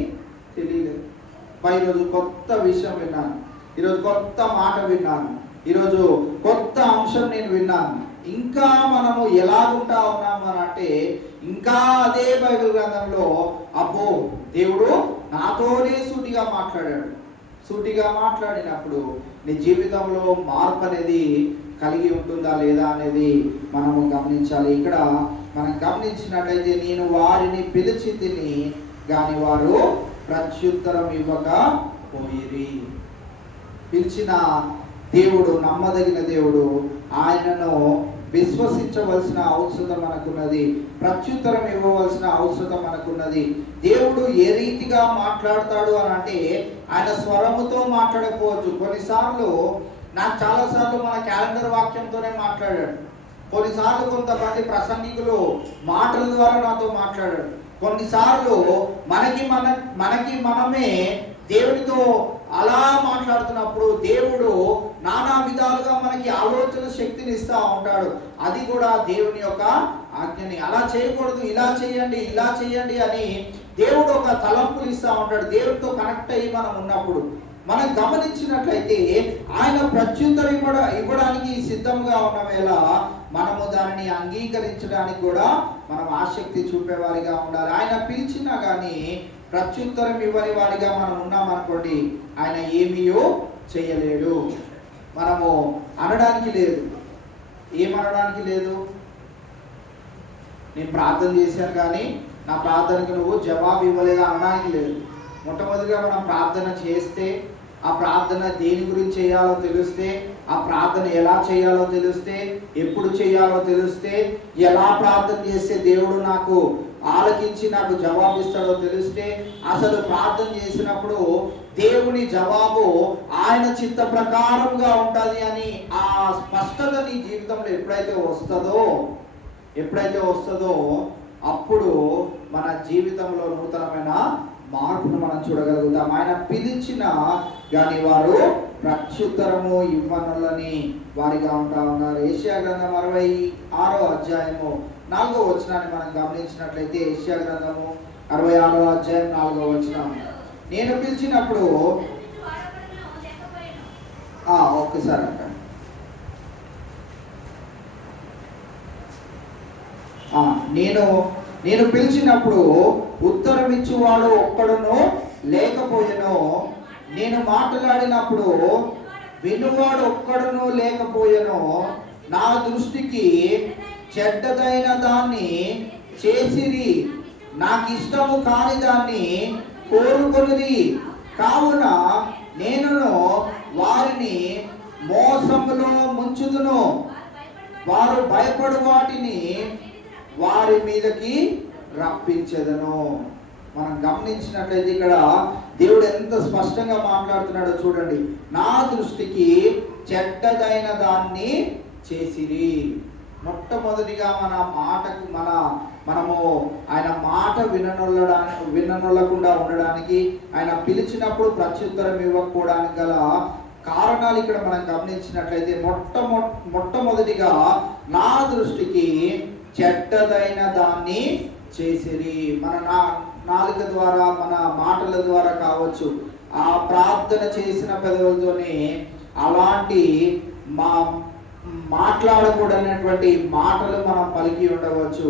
తెలియలేదు, ఈరోజు కొత్త విషయం విన్నాను, ఈరోజు కొత్త మాట విన్నాను, ఈరోజు కొత్త అంశం నేను విన్నాను. ఇంకా మనము ఎలాగుంటా ఉన్నామనంటే, ఇంకా అదే బైబిల్ గ్రంథంలో అబ్బో దేవుడు నాతోనే సూటిగా మాట్లాడాడు. సూటిగా మాట్లాడినప్పుడు నీ జీవితంలో మార్పు అనేది కలిగి ఉంటుందా లేదా అనేది మనము గమనించాలి. ఇక్కడ మనం గమనించినట్లయితే, నేను వారిని పిలిచి తిని గాని వారు ప్రత్యుత్తరం ఇవ్వకపోయిరి. పిలిచిన దేవుడు నమ్మదగిన దేవుడు. ఆయనను విశ్వసించవలసిన అవసరం మనకున్నది, ప్రత్యుత్తరం ఇవ్వవలసిన అవసరం మనకున్నది. దేవుడు ఏ రీతిగా మాట్లాడతాడు అని అంటే, ఆయన స్వరముతో మాట్లాడకపోవచ్చు. కొన్నిసార్లు నాకు చాలాసార్లు మన క్యాలెండర్ వాక్యంతోనే మాట్లాడాడు. కొన్నిసార్లు కొంతమంది ప్రసంగికులు మాటల ద్వారా నాతో మాట్లాడాడు. కొన్నిసార్లు మనకి మనమే దేవునితో అలా మాట్లాడుతున్నప్పుడు దేవుడు నానా విధాలుగా మనకి ఆలోచన శక్తిని ఇస్తా ఉంటాడు. అది కూడా దేవుని యొక్క ఆజ్ఞని. అలా చేయకూడదు, ఇలా చేయండి అని దేవుడు ఒక తలంపులు ఇస్తా ఉంటాడు. దేవుడితో కనెక్ట్ అయ్యి మనం ఉన్నప్పుడు మనం గమనించినట్లయితే, ఆయన ప్రత్యుత్తరం ఇవ్వడానికి సిద్ధంగా ఉన్న వేళ మనము దానిని అంగీకరించడానికి కూడా మనం ఆసక్తి చూపేవారిగా ఉండాలి. ఆయన పిలిచినా కానీ ప్రత్యుత్తరం ఇవ్వని వారిగా మనం ఉన్నామనుకోండి, ఆయన ఏమీయో చేయలేడు. మనము అనడానికి లేదు. ఏమనడానికి లేదు? నేను ప్రార్థన చేశాను కానీ నా ప్రార్థనకు నువ్వు జవాబు ఇవ్వలేదు అనడానికి లేదు. మొట్టమొదటిగా మనం ప్రార్థన చేస్తే, ఆ ప్రార్థన దేని గురించి చేయాలో తెలిస్తే, ఆ ప్రార్థన ఎలా చేయాలో తెలిస్తే, ఎప్పుడు చేయాలో తెలిస్తే, ఎలా ప్రార్థన చేస్తే దేవుడు నాకు ఆలకించి నాకు జవాబు ఇస్తాడో తెలిస్తే, అసలు ప్రార్థన చేసినప్పుడు దేవుని జవాబు ఆయన చిత్త ప్రకారంగా ఉంటుంది అని ఆ స్పష్టత నీ జీవితంలో ఎప్పుడైతే వస్తుందో అప్పుడు మన జీవితంలో నూతనమైన మార్పును మనం చూడగలుగుతాం. ఆయన పిలిచిన కానీ వారు ప్రత్యుత్తరము ఇవ్వనులని వారిగా ఉంటా ఉన్నారు. యెషయా గ్రంథం 66వ అధ్యాయము 4వ వచనాన్ని మనం గమనించినట్లయితే, యెషయా గ్రంథము 66వ అధ్యాయం 4వ వచనం, నేను పిలిచినప్పుడు ఒక్కసారి అంట నేను పిలిచినప్పుడు ఉత్తరం ఇచ్చువాడు ఒక్కడును లేకపోయెను, నేను మాట్లాడినప్పుడు వినువాడు ఒక్కడును లేకపోయెను. నా దృష్టికి చెడ్డదైన దాన్ని చేసిరి, నాకు ఇష్టము కాని దాన్ని కోరుకొనిరి. కావున నేను వారిని మోసములో ముంచుదును, వారు భయపడు వాటిని వారి మీదకి రప్పించెదను. మనం గమనించినట్లయితే ఇక్కడ దేవుడు ఎంత స్పష్టంగా మాట్లాడుతున్నాడో చూడండి. నా దృష్టికి చెడ్డదైన దాన్ని చేసిరి. మొట్టమొదటిగా మనము ఆయన మాట విననొల్లకుండా ఉండడానికి, ఆయన పిలిచినప్పుడు ప్రత్యుత్తరం ఇవ్వకపోవడానికి గల కారణాలు ఇక్కడ మనం గమనించినట్లయితే మొట్టమొదటిగా నా దృష్టికి చెడ్డదైన దాన్ని చేసిరి. మన నాలుక ద్వారా, మన మాటల ద్వారా కావచ్చు, ఆ ప్రార్థన చేసిన పెదవులతోనే అలాంటి మాట్లాడకూడనటువంటి మాటలు మనం పలికి ఉండవచ్చు.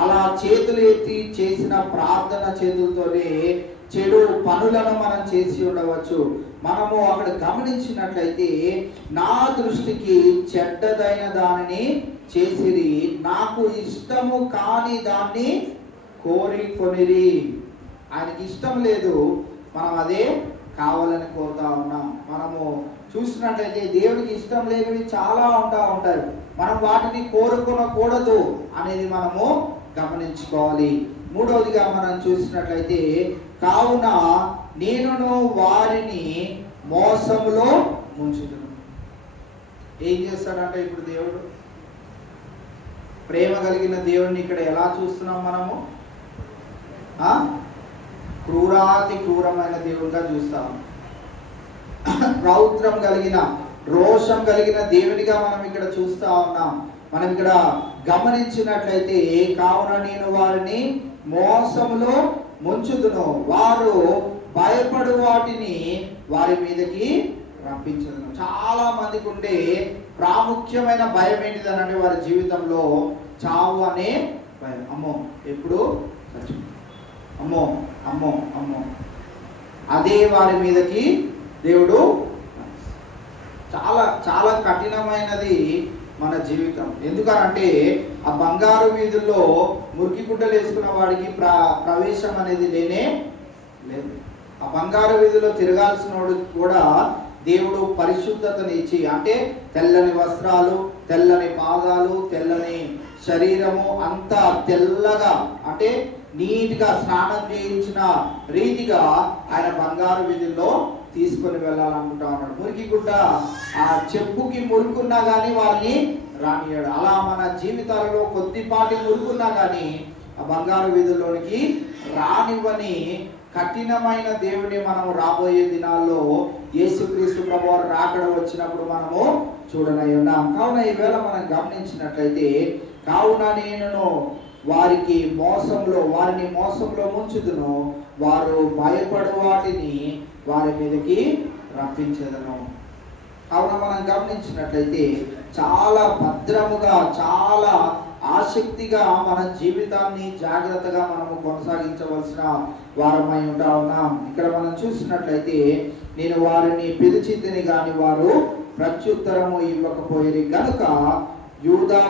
అలా చేతులు ఎత్తి చేసిన ప్రార్థన చేతులతోనే చెడు పనులను మనం చేసి ఉండవచ్చు. మనము అక్కడ గమనించినట్లయితే నా దృష్టికి చెడ్డదైన దానిని చేసిరి, నాకు ఇష్టము కాని దాన్ని కోరుకొనిరి. ఆయనకి ఇష్టం లేదు, మనం అదే కావాలని కోరుతా ఉన్నాం. మనము చూసినట్లయితే దేవుడికి ఇష్టం లేనివి చాలా ఉంటాయి, మనం వాటిని కోరుకోనకూడదు అనేది మనము గమనించుకోవాలి. మూడవదిగా మనం చూసినట్లయితే, కావున నేను వారిని మోసములో ముంచుదును. ఏం చేస్తాడంటే ఇప్పుడు దేవుడు, ప్రేమ కలిగిన దేవుడిని ఇక్కడ ఎలా చూస్తున్నాం మనము? క్రూరాతి క్రూరమైన దేవుడిగా చూస్తాం. రౌద్రం కలిగిన, రోషం కలిగిన దేవుడిగా మనం ఇక్కడ చూస్తా ఉన్నాం. మనం ఇక్కడ గమనించినట్లయితే, కావున నేను వారిని మోసములో ముంచుదును, వారు భయపడు వాటిని వారి మీదకి రప్పించదును. చాలా మందికి ఉండే ప్రాముఖ్యమైన భయం ఏంటిదనంటే వారి జీవితంలో చావు అనే భయం. అమ్మో ఎప్పుడు అమ్మో అమ్మో అమ్మో, అదే వారి మీదకి దేవుడు. చాలా చాలా కఠినమైనది మన జీవితం. ఎందుకనంటే ఆ బంగారు వీధుల్లో మురికి గుడ్డలు వేసుకున్న వాడికి ప్రవేశం అనేది లేనే లేదు. ఆ బంగారు వీధిలో తిరగాల్సిన వాడు కూడా దేవుడు పరిశుద్ధతని ఇచ్చి, అంటే తెల్లని వస్త్రాలు, తెల్లని పాదాలు, తెల్లని శరీరము, అంతా తెల్లగా, అంటే నీట్గా స్నానం చేయించిన రీతిగా ఆయన బంగారు వీధుల్లో తీసుకొని వెళ్ళాలనుకుంటా ఉన్నాడు. మురికి గుడ్డ ఆ చెప్పుకి మురుకున్నా కానీ వాళ్ళని రానియాడు. అలా మన జీవితాలలో కొద్దిపాటి మురుకున్నా కానీ ఆ బంగారు వీధుల్లోనికి రానివ్వని కఠినమైన దేవుని మనం రాబోయే దినాల్లో యేసుక్రీస్తు ప్రభువారు రాకడ వచ్చినప్పుడు మనము చూడనై ఉన్నాం. కావున ఈవేళ మనం గమనించినట్లయితే, కావున నేను వారిని మోసంలో ముంచుదును, వారు భయపడు వాటిని వారి మీదకి రప్పించదను. కావున మనం గమనించినట్లయితే చాలా భద్రముగా, చాలా ఆసక్తిగా మన జీవితాన్ని జాగ్రత్తగా మనము కొనసాగించవలసిన వారమై ఉంటా ఉన్నాం. ఇక్కడ మనం చూసినట్లయితే, నేను వారిని పిలిచితిని గాని వారు ప్రత్యుత్తరము ఇవ్వకపోయిరి గనుక యూదా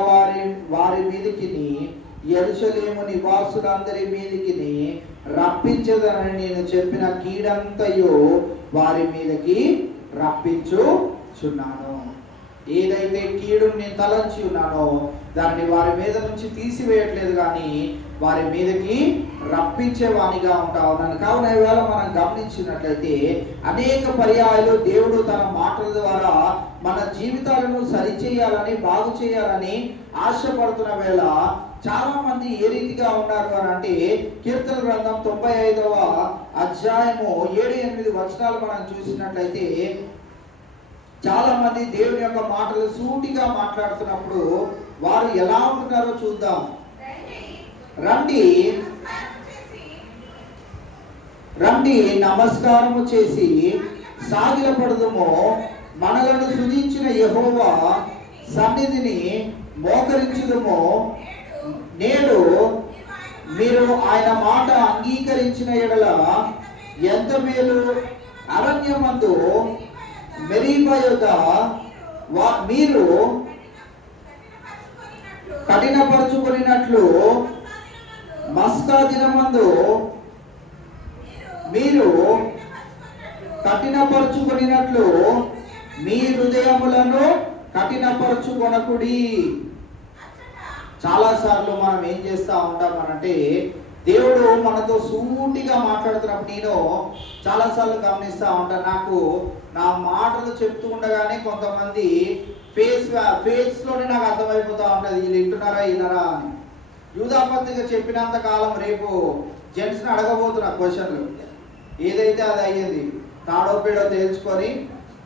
వారి మీదికి, యెరూషలేము నివాసులందరి మీదికి రప్పించదనని నేను చెప్పిన కీడంతయు వారి మీదకి రప్పించుచున్నాను. ఏదైతే కీడుని నేను తలంచి ఉన్నానో దాన్ని వారి మీద నుంచి తీసివేయట్లేదు, కానీ వారి మీదకి రప్పించేవానిగా ఉంటా ఉన్నాను. కావున ఈవేళ మనం గమనించినట్లయితే అనేక పర్యాయాలు దేవుడు తన మాటల ద్వారా మన జీవితాలను సరిచేయాలని, బాగు చేయాలని ఆశపడుతున్న వేళ చాలా మంది ఏ రీతిగా ఉన్నారు అని అంటే, కీర్తన గ్రంథం 95వ అధ్యాయము 7-8 వచనాలు మనం చూసినట్లయితే, చాలా మంది దేవుని యొక్క మాటలు సూటిగా మాట్లాడుతున్నప్పుడు వారు ఎలా ఉంటున్నారో చూద్దాం. రండి నమస్కారము చేసి సాగిలపడదుము, మనలను సృజించిన యెహోవా సన్నిధిని మోకరించుదుము, నేడు మీరు ఆయన మాట అంగీకరించిన ఎడల ఎంత మేలు. అరణ్యమందు మెరీబా యొద్ద మీరు కఠినపరుచుకున్నట్లు మస్కా దినమందు మీరు కఠినపరుచుకున్నట్లు మీ హృదయములను కఠినపరుచుకొనకుడి. చాలాసార్లు మనం ఏం చేస్తూ ఉంటామనంటే, దేవుడు మనతో సూటిగా మాట్లాడుతున్నప్పుడు నేను చాలాసార్లు గమనిస్తూ ఉంటాను. నాకు నా మాటలు చెప్తూ ఉండగానే కొంతమంది ఫేస్లోనే నాకు అర్థమైపోతూ ఉంటుంది, వీళ్ళు వింటున్నారా వినరా అని. యూదాపత్రిక చెప్పినంత కాలం రేపు జెంట్స్ని అడగబోతున్నా క్వశ్చన్లు. ఏదైతే అది అయ్యేది తాడో పేడో తేల్చుకొని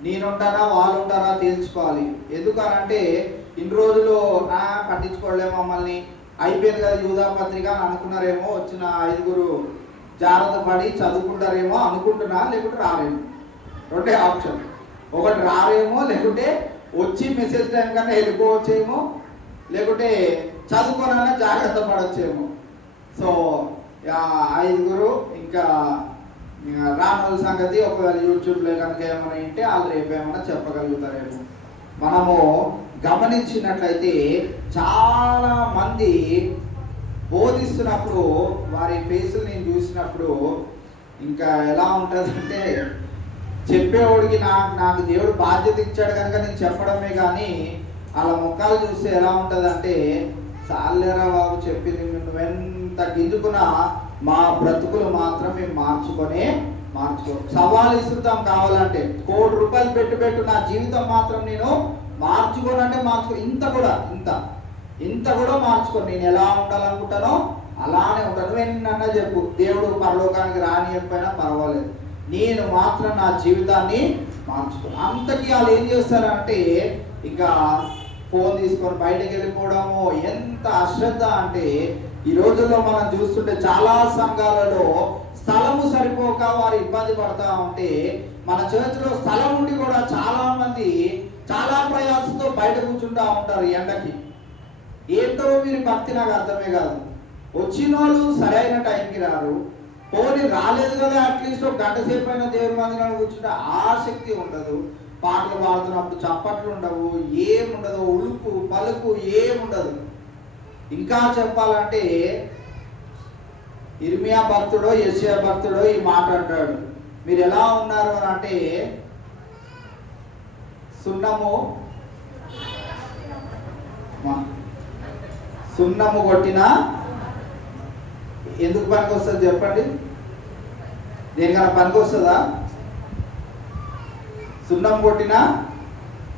నేనుంటానా వాళ్ళు ఉంటారా తేల్చుకోవాలి. ఎందుకనంటే ఇన్ని రోజులు పట్టించుకోవట్లేదు మమ్మల్ని, అయిపోయింది కదా యూదా పత్రిక అని అనుకున్నారేమో. వచ్చిన 5 జాగ్రత్త పడి చదువుకుంటారేమో అనుకుంటున్నా, లేకుంటే రారేమో. రెండే ఆప్షన్, ఒకటి రారేమో, లేకుంటే వచ్చి మెసేజ్ టైం కన్నా వెళ్ళిపోవచ్చేమో, లేకుంటే చదువుకోనన్నా జాగ్రత్త పడవచ్చేమో. సో 5 ఇంకా రానుల సంగతి ఒకవేళ యూట్యూబ్లో కనుక ఏమైనా ఉంటే వాళ్ళు రేపు ఏమైనా చెప్పగలుగుతారేమో. మనము గమనించినట్లయితే చాలా మంది బోధిస్తున్నప్పుడు వారి ఫేసులు నేను చూసినప్పుడు ఇంకా ఎలా ఉంటుందంటే, చెప్పేవాడికి నాకు దేవుడు బాధ్యత ఇచ్చాడు కనుక నేను చెప్పడమే కానీ వాళ్ళ ముఖాలు చూస్తే ఎలా ఉంటుందంటే, చాలేరా బాబు చెప్పింది నువ్వెంత గింజుకున్నా మా బ్రతుకులు మాత్రం మేము మార్చుకో సవాలు ఇస్తుంటాం. కావాలంటే ₹1,00,00,000 పెట్టు నా జీవితం మాత్రం నేను మార్చుకోనంటే ఇంత కూడా మార్చుకో. నేను ఎలా ఉండాలనుకుంటానో అలానే ఉంటాను. నువ్వెన్నన్నా చెప్పు, దేవుడు పరలోకానికి రానియకపోయినా పర్వాలేదు, నేను మాత్రం నా జీవితాన్ని మార్చుకో. అంతకీ వాళ్ళు ఏం చేస్తారంటే ఇక ఫోన్ తీసుకొని బయటకు వెళ్ళిపోవడము. ఎంత అశ్రద్ధ అంటే ఈ రోజుల్లో మనం చూస్తుంటే చాలా సంఘాలలో స్థలము సరిపోక వారు ఇబ్బంది పడతా ఉంటే, మన చర్చిలో స్థలం ఉండి కూడా చాలా మంది చాలా ప్రయాసంతో బయట కూర్చుంటా ఉంటారు ఎండకి. ఏంటో వీరి భక్తి నాకు అర్థమే కాదు. వచ్చిన వాళ్ళు సరైన టైంకి రారు. పోనీ రాలేదు కదా అట్లీస్ట్ ఒక గంట సేపు అయినా దేవుని మందిరంలో కూర్చుంటే ఆసక్తి ఉండదు. పాటలు పాడుతున్నప్పుడు చప్పట్లు ఉండవు, ఏముండదు, ఉలుపు పలుకు ఏముండదు. ఇంకా చెప్పాలంటే ఇర్మియా భక్తుడో యెషయా భక్తుడో ఈ మాట అంటాడు, మీరు ఎలా ఉన్నారు అని అంటే, సున్నము కొట్టినా ఎందుకు పనికి వస్తుంది చెప్పండి? దేనికన్నా పనికి వస్తుందా? సున్నం కొట్టిన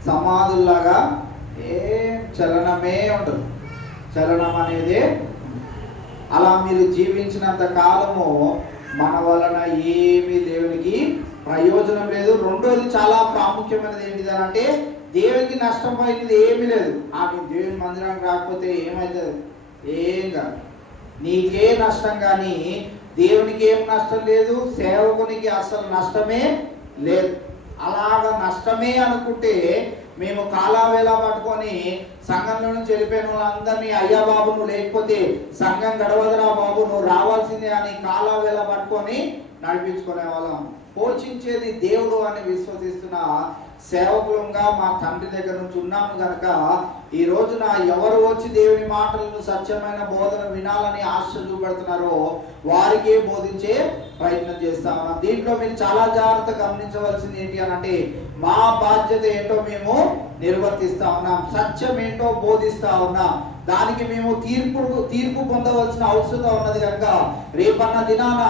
సమాధుల్లాగా ఏం చలనమే ఉండదు. చలనం అనేది అలా మీరు జీవించినంత కాలము మన వలన ఏమీ దేవునికి ప్రయోజనం లేదు. రెండోది చాలా ప్రాముఖ్యమైనది ఏంటిదనంటే, దేవునికి నష్టం పోయినది ఏమీ లేదు. ఆమె దేవుని మందిరానికి రాకపోతే ఏమవుతుంది? ఏం కాదు, నీకే నష్టం, కానీ దేవునికి ఏం నష్టం లేదు, సేవకునికి అసలు నష్టమే లేదు. అలాగా నష్టమే అనుకుంటే మేము కాలావేళ పట్టుకొని సంఘంలో నుంచి వెళ్ళిపోయిన వాళ్ళందరినీ, అయ్యా బాబు నువ్వు లేకపోతే సంఘం గడవదురా బాబు నువ్వు రావాల్సిందే అని కాలావేళ పట్టుకొని నడిపించుకునే వాళ్ళం. పోషించేది దేవుడు అని విశ్వసిస్తున్న సేవకులంగా మా తండ్రి దగ్గర నుంచి ఉన్నాము కనుక ఈ రోజున ఎవరు వచ్చి దేవుని మాటలను సత్యమైన బోధన వినాలని ఆశ చూపెడుతున్నారో వారికే బోధించే ప్రయత్నం చేస్తా ఉన్నాం. దీంట్లో మీరు చాలా జాగ్రత్త గమనించవలసింది ఏంటి అని అంటే, మా బాధ్యత ఏంటో మేము నిర్వర్తిస్తా ఉన్నాం, సత్యం ఏంటో బోధిస్తా ఉన్నాం. దానికి మేము తీర్పు పొందవలసిన అవసరం ఉన్నది కనుక రేపన్న దినాన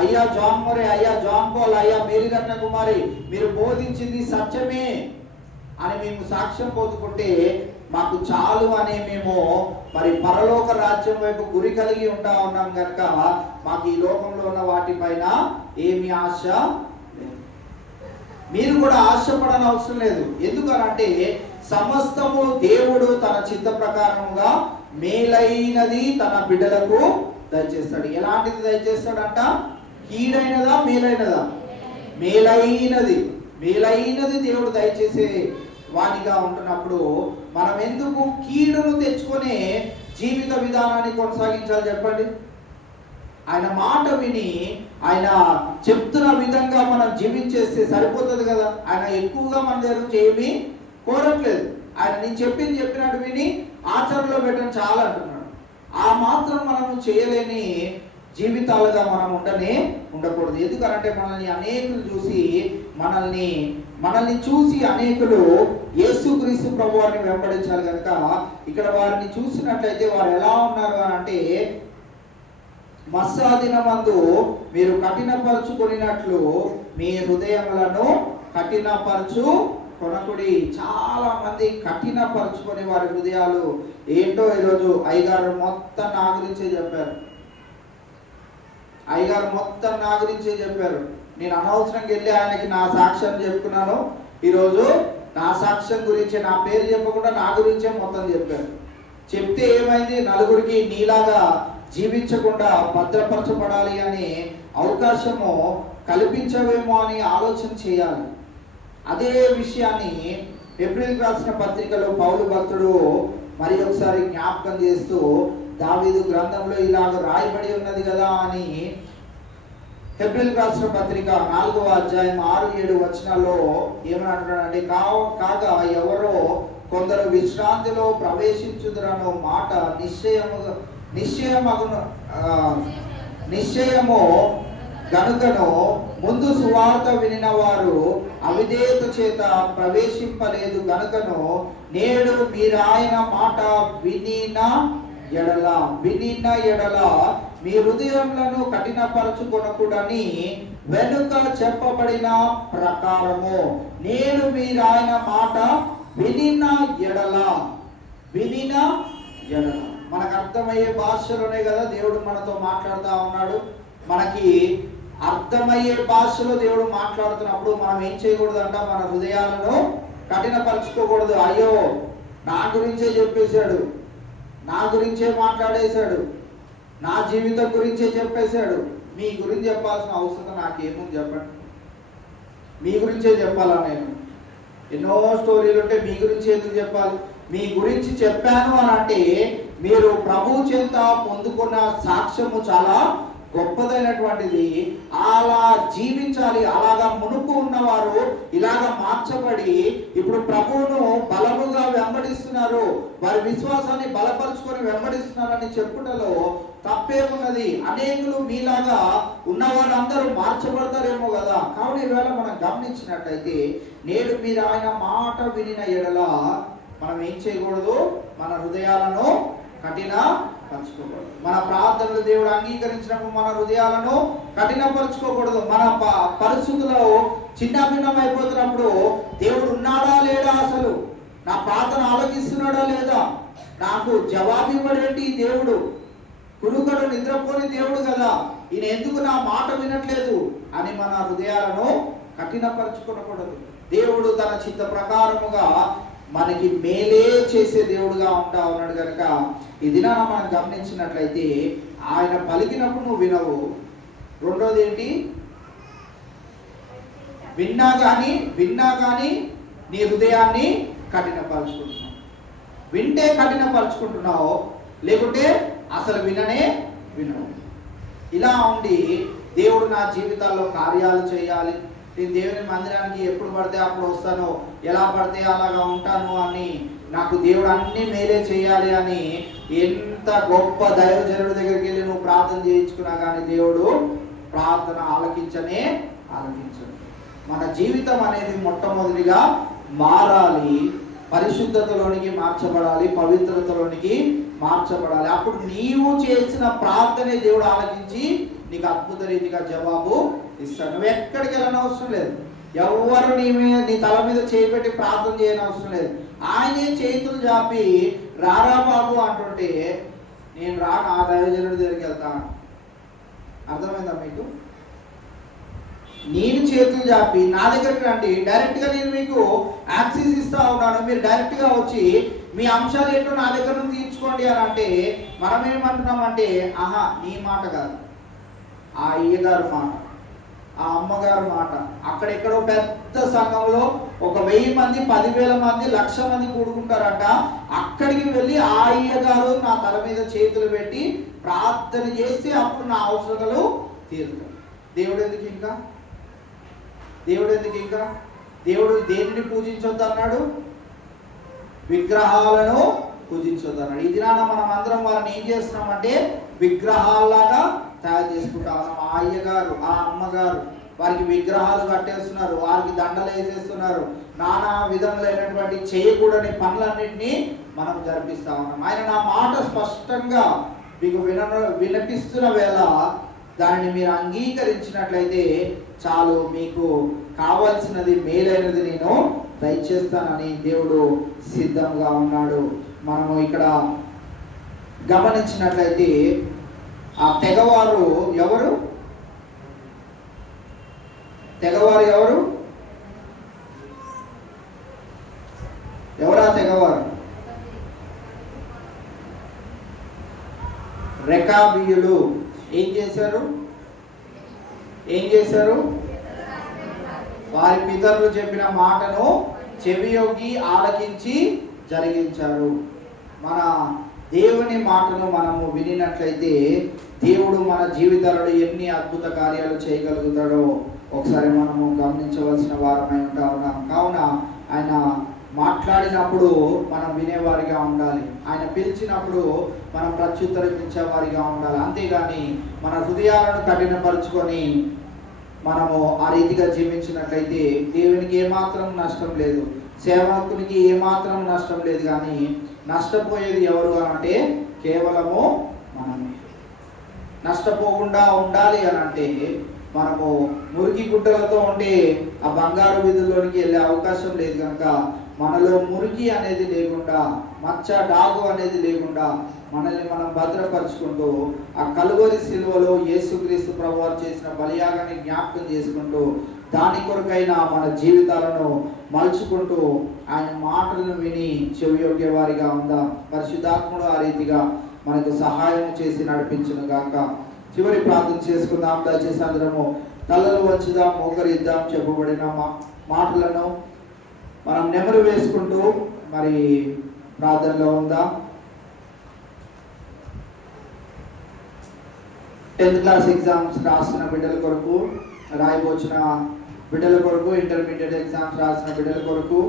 అయ్యా జాన్ మొరే, అయ్యా జాన్ పాల్, అయ్యా మేరీ రత్న కుమారి మీరు బోధించింది సత్యమే అని మేము సాక్ష్యం పొందుకుంటే మాకు చాలు అని మేము మరి పరలోక రాజ్యం వైపు గురి కలిగి ఉంటా ఉన్నాం కనుక మాకు ఈ లోకంలో ఉన్న వాటిపైన ఏమి ఆశ లేదు. మీరు కూడా ఆశపడని అవసరం లేదు. ఎందుకనంటే సమస్తము దేవుడు తన చిత్త ప్రకారముగా మేలైనది తన బిడ్డలకు దయచేస్తాడు. ఎలాంటిది దయచేస్తాడంట? కీడైనదా మేలైనదా? మేలైనది దేవుడు దయచేసే వానిగా ఉంటున్నప్పుడు మనం ఎందుకు కీడును తెచ్చుకొని జీవిత విధానాన్ని కొనసాగించాలి చెప్పండి? ఆయన మాట విని ఆయన చెప్తున్న విధంగా మనం జీవించేస్తే సరిపోతుంది కదా. ఆయన ఎక్కువగా మన దగ్గర నుంచి ఏమీ కోరట్లేదు. ఆయన నేను చెప్పినట్టు విని ఆచరణలో పెట్టడం చాలా అంటున్నాడు. ఆ మాత్రం మనము చేయలేని జీవితాలుగా మనం ఉండకూడదు. ఎందుకంటే మనల్ని అనేకులు చూసి మనల్ని చూసి అనేకులు యేసుక్రీస్తు ప్రభువారిని వెంబడించాలి కనుక ఇక్కడ వారిని చూసినట్లయితే వారు ఎలా ఉన్నారు అని అంటే, మత్సాదినమందు మీరు కఠినపరచుకొనినట్లు మీ హృదయములను కఠినపరచుకొనకుడి. చాలా మంది కఠినపరచుకొని వారి హృదయాలు ఏంటో ఈరోజు అయ్యగారు మొత్తం నా గురించే చెప్పారు. అయ్యగారు మొత్తం నా గురించే చెప్పారు. నేను అనవసరంగా వెళ్ళి ఆయనకి నా సాక్ష్యం చెప్పుకున్నాను. ఈరోజు నా సాక్ష్యం గురించి నా పేరు చెప్పకుండా నా గురించే మొత్తం చెప్పారు. చెప్తే ఏమైంది, నలుగురికి నీలాగా జీవించకుండా భద్రపరచబడాలి అనే అవకాశము కల్పించవేమో అని ఆలోచన చేయాలి. అదే విషయాన్ని ఏప్రిల్ రాసిన పత్రికలో పౌలు భక్తుడు మరి ఒకసారి జ్ఞాపకం చేస్తూ, దావీదు గ్రంథంలో ఇలాగ రాయబడి ఉన్నది కదా అని ఏప్రిల్ రాసిన పత్రిక 4వ అధ్యాయం 6-7 వచనాల్లో ఏమని అంటున్నాడంటే, కాగా ఎవరో కొందరు విశ్రాంతిలో ప్రవేశించుదురనో మాట నిశ్చయము గనుకను ముందు సువార్త వినిన వారు అవిధేయత చేత ప్రవేశింపలేదు గనుకను నేడు మీరాయన మాట వినిన ఎడల మీ హృదయములను కఠినపరచుకొనకుడని వెనుక చెప్పబడిన ప్రకారము నేను మీరాయన మాట వినిన ఎడల మనకు అర్థమయ్యే భాషలోనే కదా దేవుడు మనతో మాట్లాడుతూ ఉన్నాడు. మనకి అర్థమయ్యే భాషలో దేవుడు మాట్లాడుతున్నప్పుడు మనం ఏం చేయకూడదంట, మన హృదయాలను కఠినపరచుకోకూడదు. అయ్యో నా గురించే చెప్పేశాడు, నా గురించే మాట్లాడేశాడు, నా జీవితం గురించే చెప్పేశాడు. మీ గురించి చెప్పాల్సిన అవసరం నాకేముంది చెప్పండి? మీ గురించే చెప్పాలా? నేను ఎన్నో స్టోరీలు ఉంటే మీ గురించి ఎందుకు చెప్పాలి? మీ గురించి చెప్పాను అని అంటే మీరు ప్రభు చెంత పొందుకున్న సాక్ష్యము చాలా గొప్పదైనటువంటిది. అలా జీవించాలి. అలాగా మునుపు ఉన్నవారు ఇలాగ మార్చబడి ఇప్పుడు ప్రభువును బలముగా వెంబడిస్తున్నారు, వారి విశ్వాసాన్ని బలపరుచుకొని వెంబడిస్తున్నారని చెప్పుటలో తప్పేమున్నది? అనేకులు మీలాగా ఉన్నవారు అందరూ మార్చబడతారేమో కదా. కావున ఈవేళ మనం గమనించినట్టయితే నేడు మీరు ఆయన మాట వినిన ఎడల మనం ఏం చేయకూడదు, మన హృదయాలను కఠినపరచుకోకూడదు. మన ప్రార్థనలు దేవుడు అంగీకరించినప్పుడు మన హృదయాలను కఠినపరచుకోకూడదు. మన పరిస్థితుల్లో చిన్నభిన్నం అయిపోతున్నప్పుడు దేవుడు ఉన్నాడా లేడా, అసలు నా ప్రార్థన ఆలోచిస్తున్నాడా లేదా, నాకు జవాబు ఇవ్వడేంటి దేవుడు, కురుకడు నిద్రపోని దేవుడు కదా, ఈయన ఎందుకు నా మాట వినట్లేదు అని మన హృదయాలను కఠినపరచుకోకూడదు. దేవుడు తన చిత్త ప్రకారముగా మనకి మేలే చేసే దేవుడుగా ఉంటా ఉన్నాడు కనుక ఈ దినాన మనం గమనించినట్లయితే ఆయన పలికినప్పుడు నువ్వు వినవు. రెండోది ఏంటి, విన్నా కానీ నీ హృదయాన్ని కఠినపరుచుకుంటున్నావు. వింటే కఠినపరుచుకుంటున్నావు, లేకుంటే అసలు వినవు. ఇలా ఉండి దేవుడు నా జీవితాల్లో కార్యాలు చేయాలి, నేను దేవుని మందిరానికి ఎప్పుడు పడితే అప్పుడు వస్తాను, ఎలా పడితే అలాగా ఉంటాను అని, నాకు దేవుడు అన్ని మేలే చేయాలి అని ఎంత గొప్ప దైవజనుడి దగ్గరికి వెళ్ళి నువ్వు ప్రార్థన చేయించుకున్నా కానీ దేవుడు ప్రార్థన ఆలకించడు. మన జీవితం అనేది మొట్టమొదటిగా మారాలి, పరిశుద్ధతలోనికి మార్చబడాలి, పవిత్రతలోనికి మార్చబడాలి. అప్పుడు నీవు చేసిన ప్రార్థనే దేవుడు ఆలకించి నీకు అద్భుత రీతిగా జవాబు ఇస్తాడు. నువ్వు ఎక్కడికి వెళ్ళని అవసరం లేదు, ఎవరు నీ తల మీద చేపెట్టి ప్రార్థన చేయని అవసరం లేదు. ఆయనే చేతులు చాపి రారా బాబు అంటుంటే నేను నా దైవజనుడి దగ్గరికి వెళ్తాను. అర్థమైందా మీకు? నేను చేతులు చాపి నా దగ్గరికి రండి, డైరెక్ట్గా నేను మీకు యాక్సెస్ ఇస్తా ఉన్నాను, మీరు డైరెక్ట్గా వచ్చి మీ అంశాలు ఏంటో నా దగ్గర నుంచి తీర్చుకోండి అని అంటే మనం ఏమంటున్నామంటే, ఆహా నీ మాట కాదు, ఆ అయ్యగారు మాట, ఆ అమ్మగారు మాట. అక్కడెక్కడో పెద్ద సంఘంలో 1000 మంది, 10,000 మంది, 1,00,000 మంది కూడుకుంటారట. అక్కడికి వెళ్ళి ఆ అయ్యగారు నా తల మీద చేతులు పెట్టి ప్రార్థన చేస్తే అప్పుడు నా అవసరాలు తీరుతాయి. దేవుడు ఎందుకు ఇంకా? దేవుడు దేనిని పూజించొద్దు అన్నాడు? విగ్రహాలను పూజించొద్దు అన్నాడు. ఈ దినాన మనం అందరం వారిని ఏం చేస్తున్నామంటే విగ్రహాల్లాగా తయారు చేసుకుంటా ఉన్నాం. ఆ అయ్యగారు, ఆ అమ్మగారు వారికి విగ్రహాలు కట్టేస్తున్నారు, వారికి దండలు వేసేస్తున్నారు, నానా విధములైనటువంటి చేయకూడని పనులన్నింటినీ మనం జరిపిస్తా ఉన్నాం. ఆయన నా మాట స్పష్టంగా మీకు వినిపిస్తున్న వేళ దానిని మీరు అంగీకరించినట్లయితే చాలు, మీకు కావాల్సినది మేలైనది నేను దయచేస్తానని దేవుడు సిద్ధంగా ఉన్నాడు. మనము ఇక్కడ గమనించినట్లయితే ఆ తెగవారు ఎవరు? ఎవరా తెగవారు? రెకాబీయులు. ఏం చేశారు? వారి పితరులు చెప్పిన మాటను చెవియొగ్గి ఆలకించి జరిగించారు. మన దేవుని మాటను మనము వినినట్లయితే దేవుడు మన జీవితాలలో ఎన్ని అద్భుత కార్యాలు చేయగలుగుతాడో ఒకసారి మనము గమనించవలసిన వారమై ఉంటా ఉన్నాం. కావున ఆయన మాట్లాడినప్పుడు మనం వినేవారిగా ఉండాలి, ఆయన పిలిచినప్పుడు మనం ప్రత్యుత్తరం ఇచ్చేవారిగా ఉండాలి. అంతేగాని మన హృదయాలను కఠినపరుచుకొని మనము ఆ రీతిగా జీవించినట్లయితే దేవునికి ఏమాత్రం నష్టం లేదు, సేవకునికి ఏమాత్రం నష్టం లేదు. కానీ నష్టపోయేది ఎవరు అంటే కేవలము మనమే. నష్టపోకుండా ఉండాలి అని అంటే మనము మురికి గుడ్డలతో ఉంటే ఆ బంగారు వీధుల్లోనికి వెళ్ళే అవకాశం లేదు. కనుక మనలో మురికి అనేది లేకుండా, మచ్చ డాగు అనేది లేకుండా మనల్ని మనం భద్రపరుచుకుంటూ ఆ కలువరి సిలువలో యేసుక్రీస్తు ప్రభువారు చేసిన బలియాగాన్ని జ్ఞాపకం చేసుకుంటూ దాని కొరకైనా మన జీవితాలను మలుచుకుంటూ ఆయన మాటలను విని చెవియొగ్గే వారిగా ఉందాం. పరిశుద్ధాత్ముడు ఆ రీతిగా మనకు సహాయం చేసి నడిపించును గాక. చివరి ప్రార్థన చేసుకుందాం. దయచేసి అందరము తలలు వంచుదాం, మోకరిద్దాం. చెప్పబడిన మాటలను మనం నెమరు వేసుకుంటూ మరి ప్రార్థనలో ఉందాం. 10th క్లాస్ ఎగ్జామ్స్ రాసిన బిడ్డల కొరకు, రాయబోచిన బిడ్డల కొరకు, ఇంటర్మీడియట్ ఎగ్జామ్స్ రాసిన బిడ్డల కొరకు,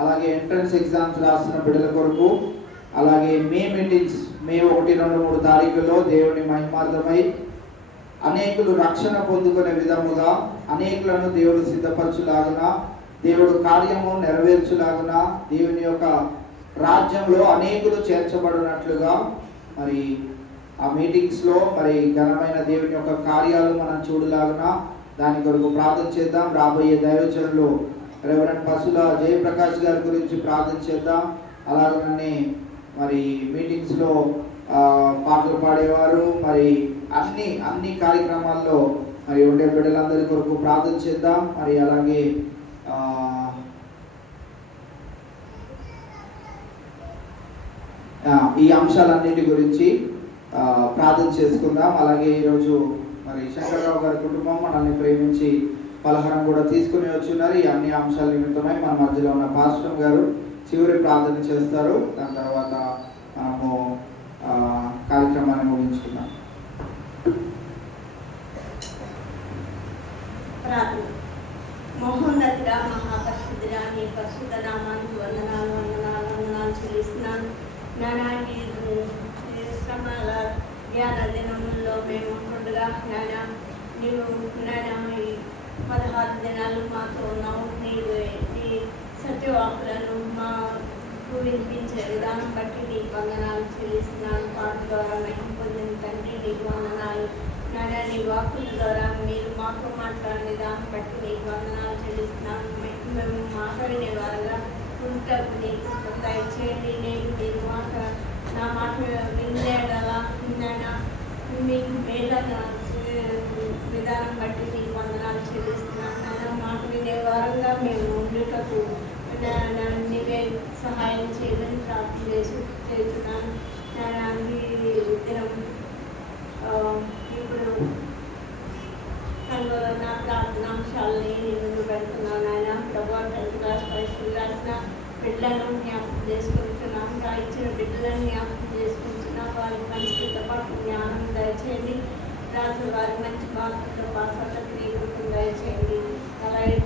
అలాగే ఎంట్రన్స్ ఎగ్జామ్స్ రాసిన బిడ్డల కొరకు, అలాగే మే మీటింగ్స్ మే 1, 2, 3 తారీఖుల్లో దేవుని మహిమార్థమై అనేకులు రక్షణ పొందుకునే విధముగా అనేకులను దేవుడు సిద్ధపరచులాగున, దేవుడు కార్యము నెరవేర్చులాగున, దేవుని యొక్క రాజ్యంలో అనేకులు చేర్చబడినట్లుగా మరి ఆ మీటింగ్స్లో మరి ఘనమైన దేవుని యొక్క కార్యాలు మనం చూడలాగున దాని కొరకు ప్రార్థన చేద్దాం. రాబోయే దైవజనులు రెవరెండ్ పసుల జయప్రకాష్ గారి గురించి ప్రార్థన చేద్దాం. అలాగనే మరి మీటింగ్స్లో పాటలు పాడేవారు మరి అన్ని కార్యక్రమాల్లో మరి ఉండే బిడ్డలందరి కొరకు ప్రార్థన చేద్దాం. మరి అలాగే ఈ అంశాలన్నిటి గురించి ప్రార్థన చేసుకుందాం. అలాగే ఈరోజు మరి శంకర్రావు గారి కుటుంబం మనల్ని ప్రేమించి పలహారం కూడా తీసుకుని వచ్చున్నారు. ఈ అన్ని అంశాల నిమిత్తమై మన మధ్యలో ఉన్న పాస్టర్ గారు చివరి ప్రార్థన చేస్తారు. దాని తర్వాత మనము కార్యక్రమాన్ని ముగించుకున్నాం. మహోన్నతుడా, మహాపరిశుద్ధుడా, నీ పరిశుద్ధ నామానికి వందనాలు చెల్లిస్తున్నాను. నానాన్ని శ్రమల జ్ఞాన దినముల్లో మేము ఉండగా నీవు ఈ 16 దినాలు మాతో ఉన్నావు. నీ సత్యవాకులను మాకు వినిపించే విధానం బట్టి నీకు వందనాలు చెల్లిస్తున్నాను. పాట ద్వారా మేము పొందిన తండ్రి నీకు వందనాలు. నీ వాకుల ద్వారా మీరు మాతో మాట్లాడిన దాన్ని బట్టి నీకు వందనాలు చెల్లిస్తున్నాను. మేము మాట్లాడిన వారుగా ఉంటారు. నీకు దయచేయండి. నేను మీరు నా మాట వినేలా మీకు మేలైన విధానం బట్టి నీకు వందనాలు చెల్లిస్తున్నాను. నా మాట వినే వారంగా మేము ఉండుటకు నీవే సహాయం చేయమని ప్రార్థన చేస్తున్నాను. దినం ఇప్పుడు నా ప్రార్థనాంశాలని నేను ముందు పెడుతున్నాను నాయన. ప్రభు 10th క్లాస్ పరీక్షలు రాసిన బిడ్డలను జ్ఞాపకం చేసుకుంటున్నాను. ఇచ్చిన బిడ్డలను జ్ఞాపకం చేసుకుంటున్నాను. వారి పరిస్థితితో పాటు జ్ఞానం దయచేయండి. రాసిన వారి మంచి మార్కులతో పాస్ అవ్వడానికి నీ కృపను దయచేయండి. అలాగే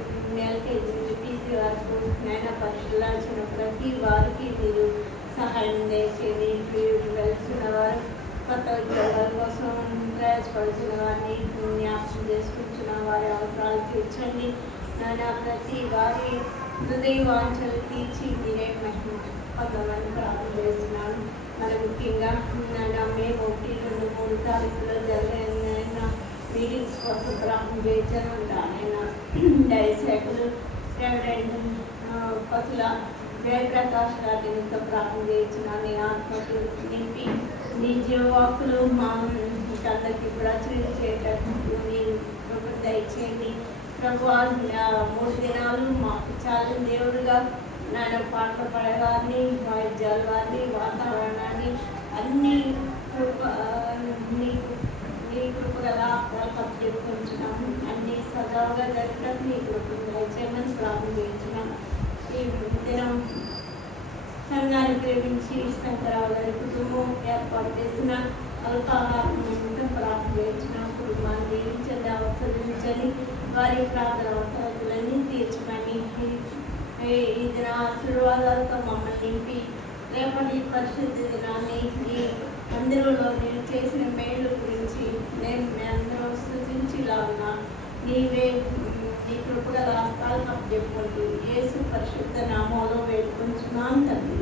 ఎల్కేజీ పీజీ వరకు నాయన పరీక్షలు రాసిన ప్రతి వారికి మీరు సహాయం దయచేయండి. ఇంటర్వ్యూకి వెళ్తున్న వారు, కొత్త ఉద్యోగాల కోసం ప్రయాసపడుతున్న వారిని జ్ఞాపకం చేసుకుంటున్న వారి అవసరాలు తీర్చండి నాయన. ప్రతి వారి హృదయ వాంఛలు తీర్చి మీరే మహిమ పొందమని ప్రార్థన చేస్తున్నాను. మరి ముఖ్యంగా నాయన మే 1, 2, 3 తారీఖులో జరిగిన మీటింగ్స్ కోసం ప్రార్థన చేయించాను ఆయన. దయసేకులు రెవరెండ్ పసుల జయప్రకాష్ గారితో ప్రార్థన చేయించిన నీ ఆత్మకు నింపి నీ జీవవాకులు మా అందరికీ కూడా చేయటట్టు మీరు దయచేయండి ప్రభు. 3 దినాలు మాకు చాలా దేవుడుగా నాయన పాటలు పడేవారిని, వాయిద్యాల వారిని, వాతావరణాన్ని అన్ని నీ కృపగల ఆత్మలకు చెప్పుకుంటున్నాము. అన్ని సజావుగా జరిగినట్టు నీ కృపను దయచేయమని ప్రార్థన చేయించున్నాము. ఈ దినం సంఘాన్ని ప్రేమించి శంకరరావు గారి కుటుంబం ఏర్పాటు చేసిన అల్పాహారం ప్రార్థన చేయించిన కుటుంబాన్ని దీవించండి, అవసరించండి. వారి ప్రార్థన అవసరాలన్నీ తీర్చమని ఈ దిన ఆశీర్వాదాలతో మమ్మల్ని నింపి రేపటి పరిశుద్ధి దినాన్ని ఈ మందిరంలో నేను చేసిన మేలు గురించి నేను అందరూ స్తుతించేలాగా నీవే నీ కృపగల హస్తాలకు అప్పచెప్పుకుంటూ యేసు పరిశుద్ధ నామంలో వేడుకుంటున్నాను తండ్రి.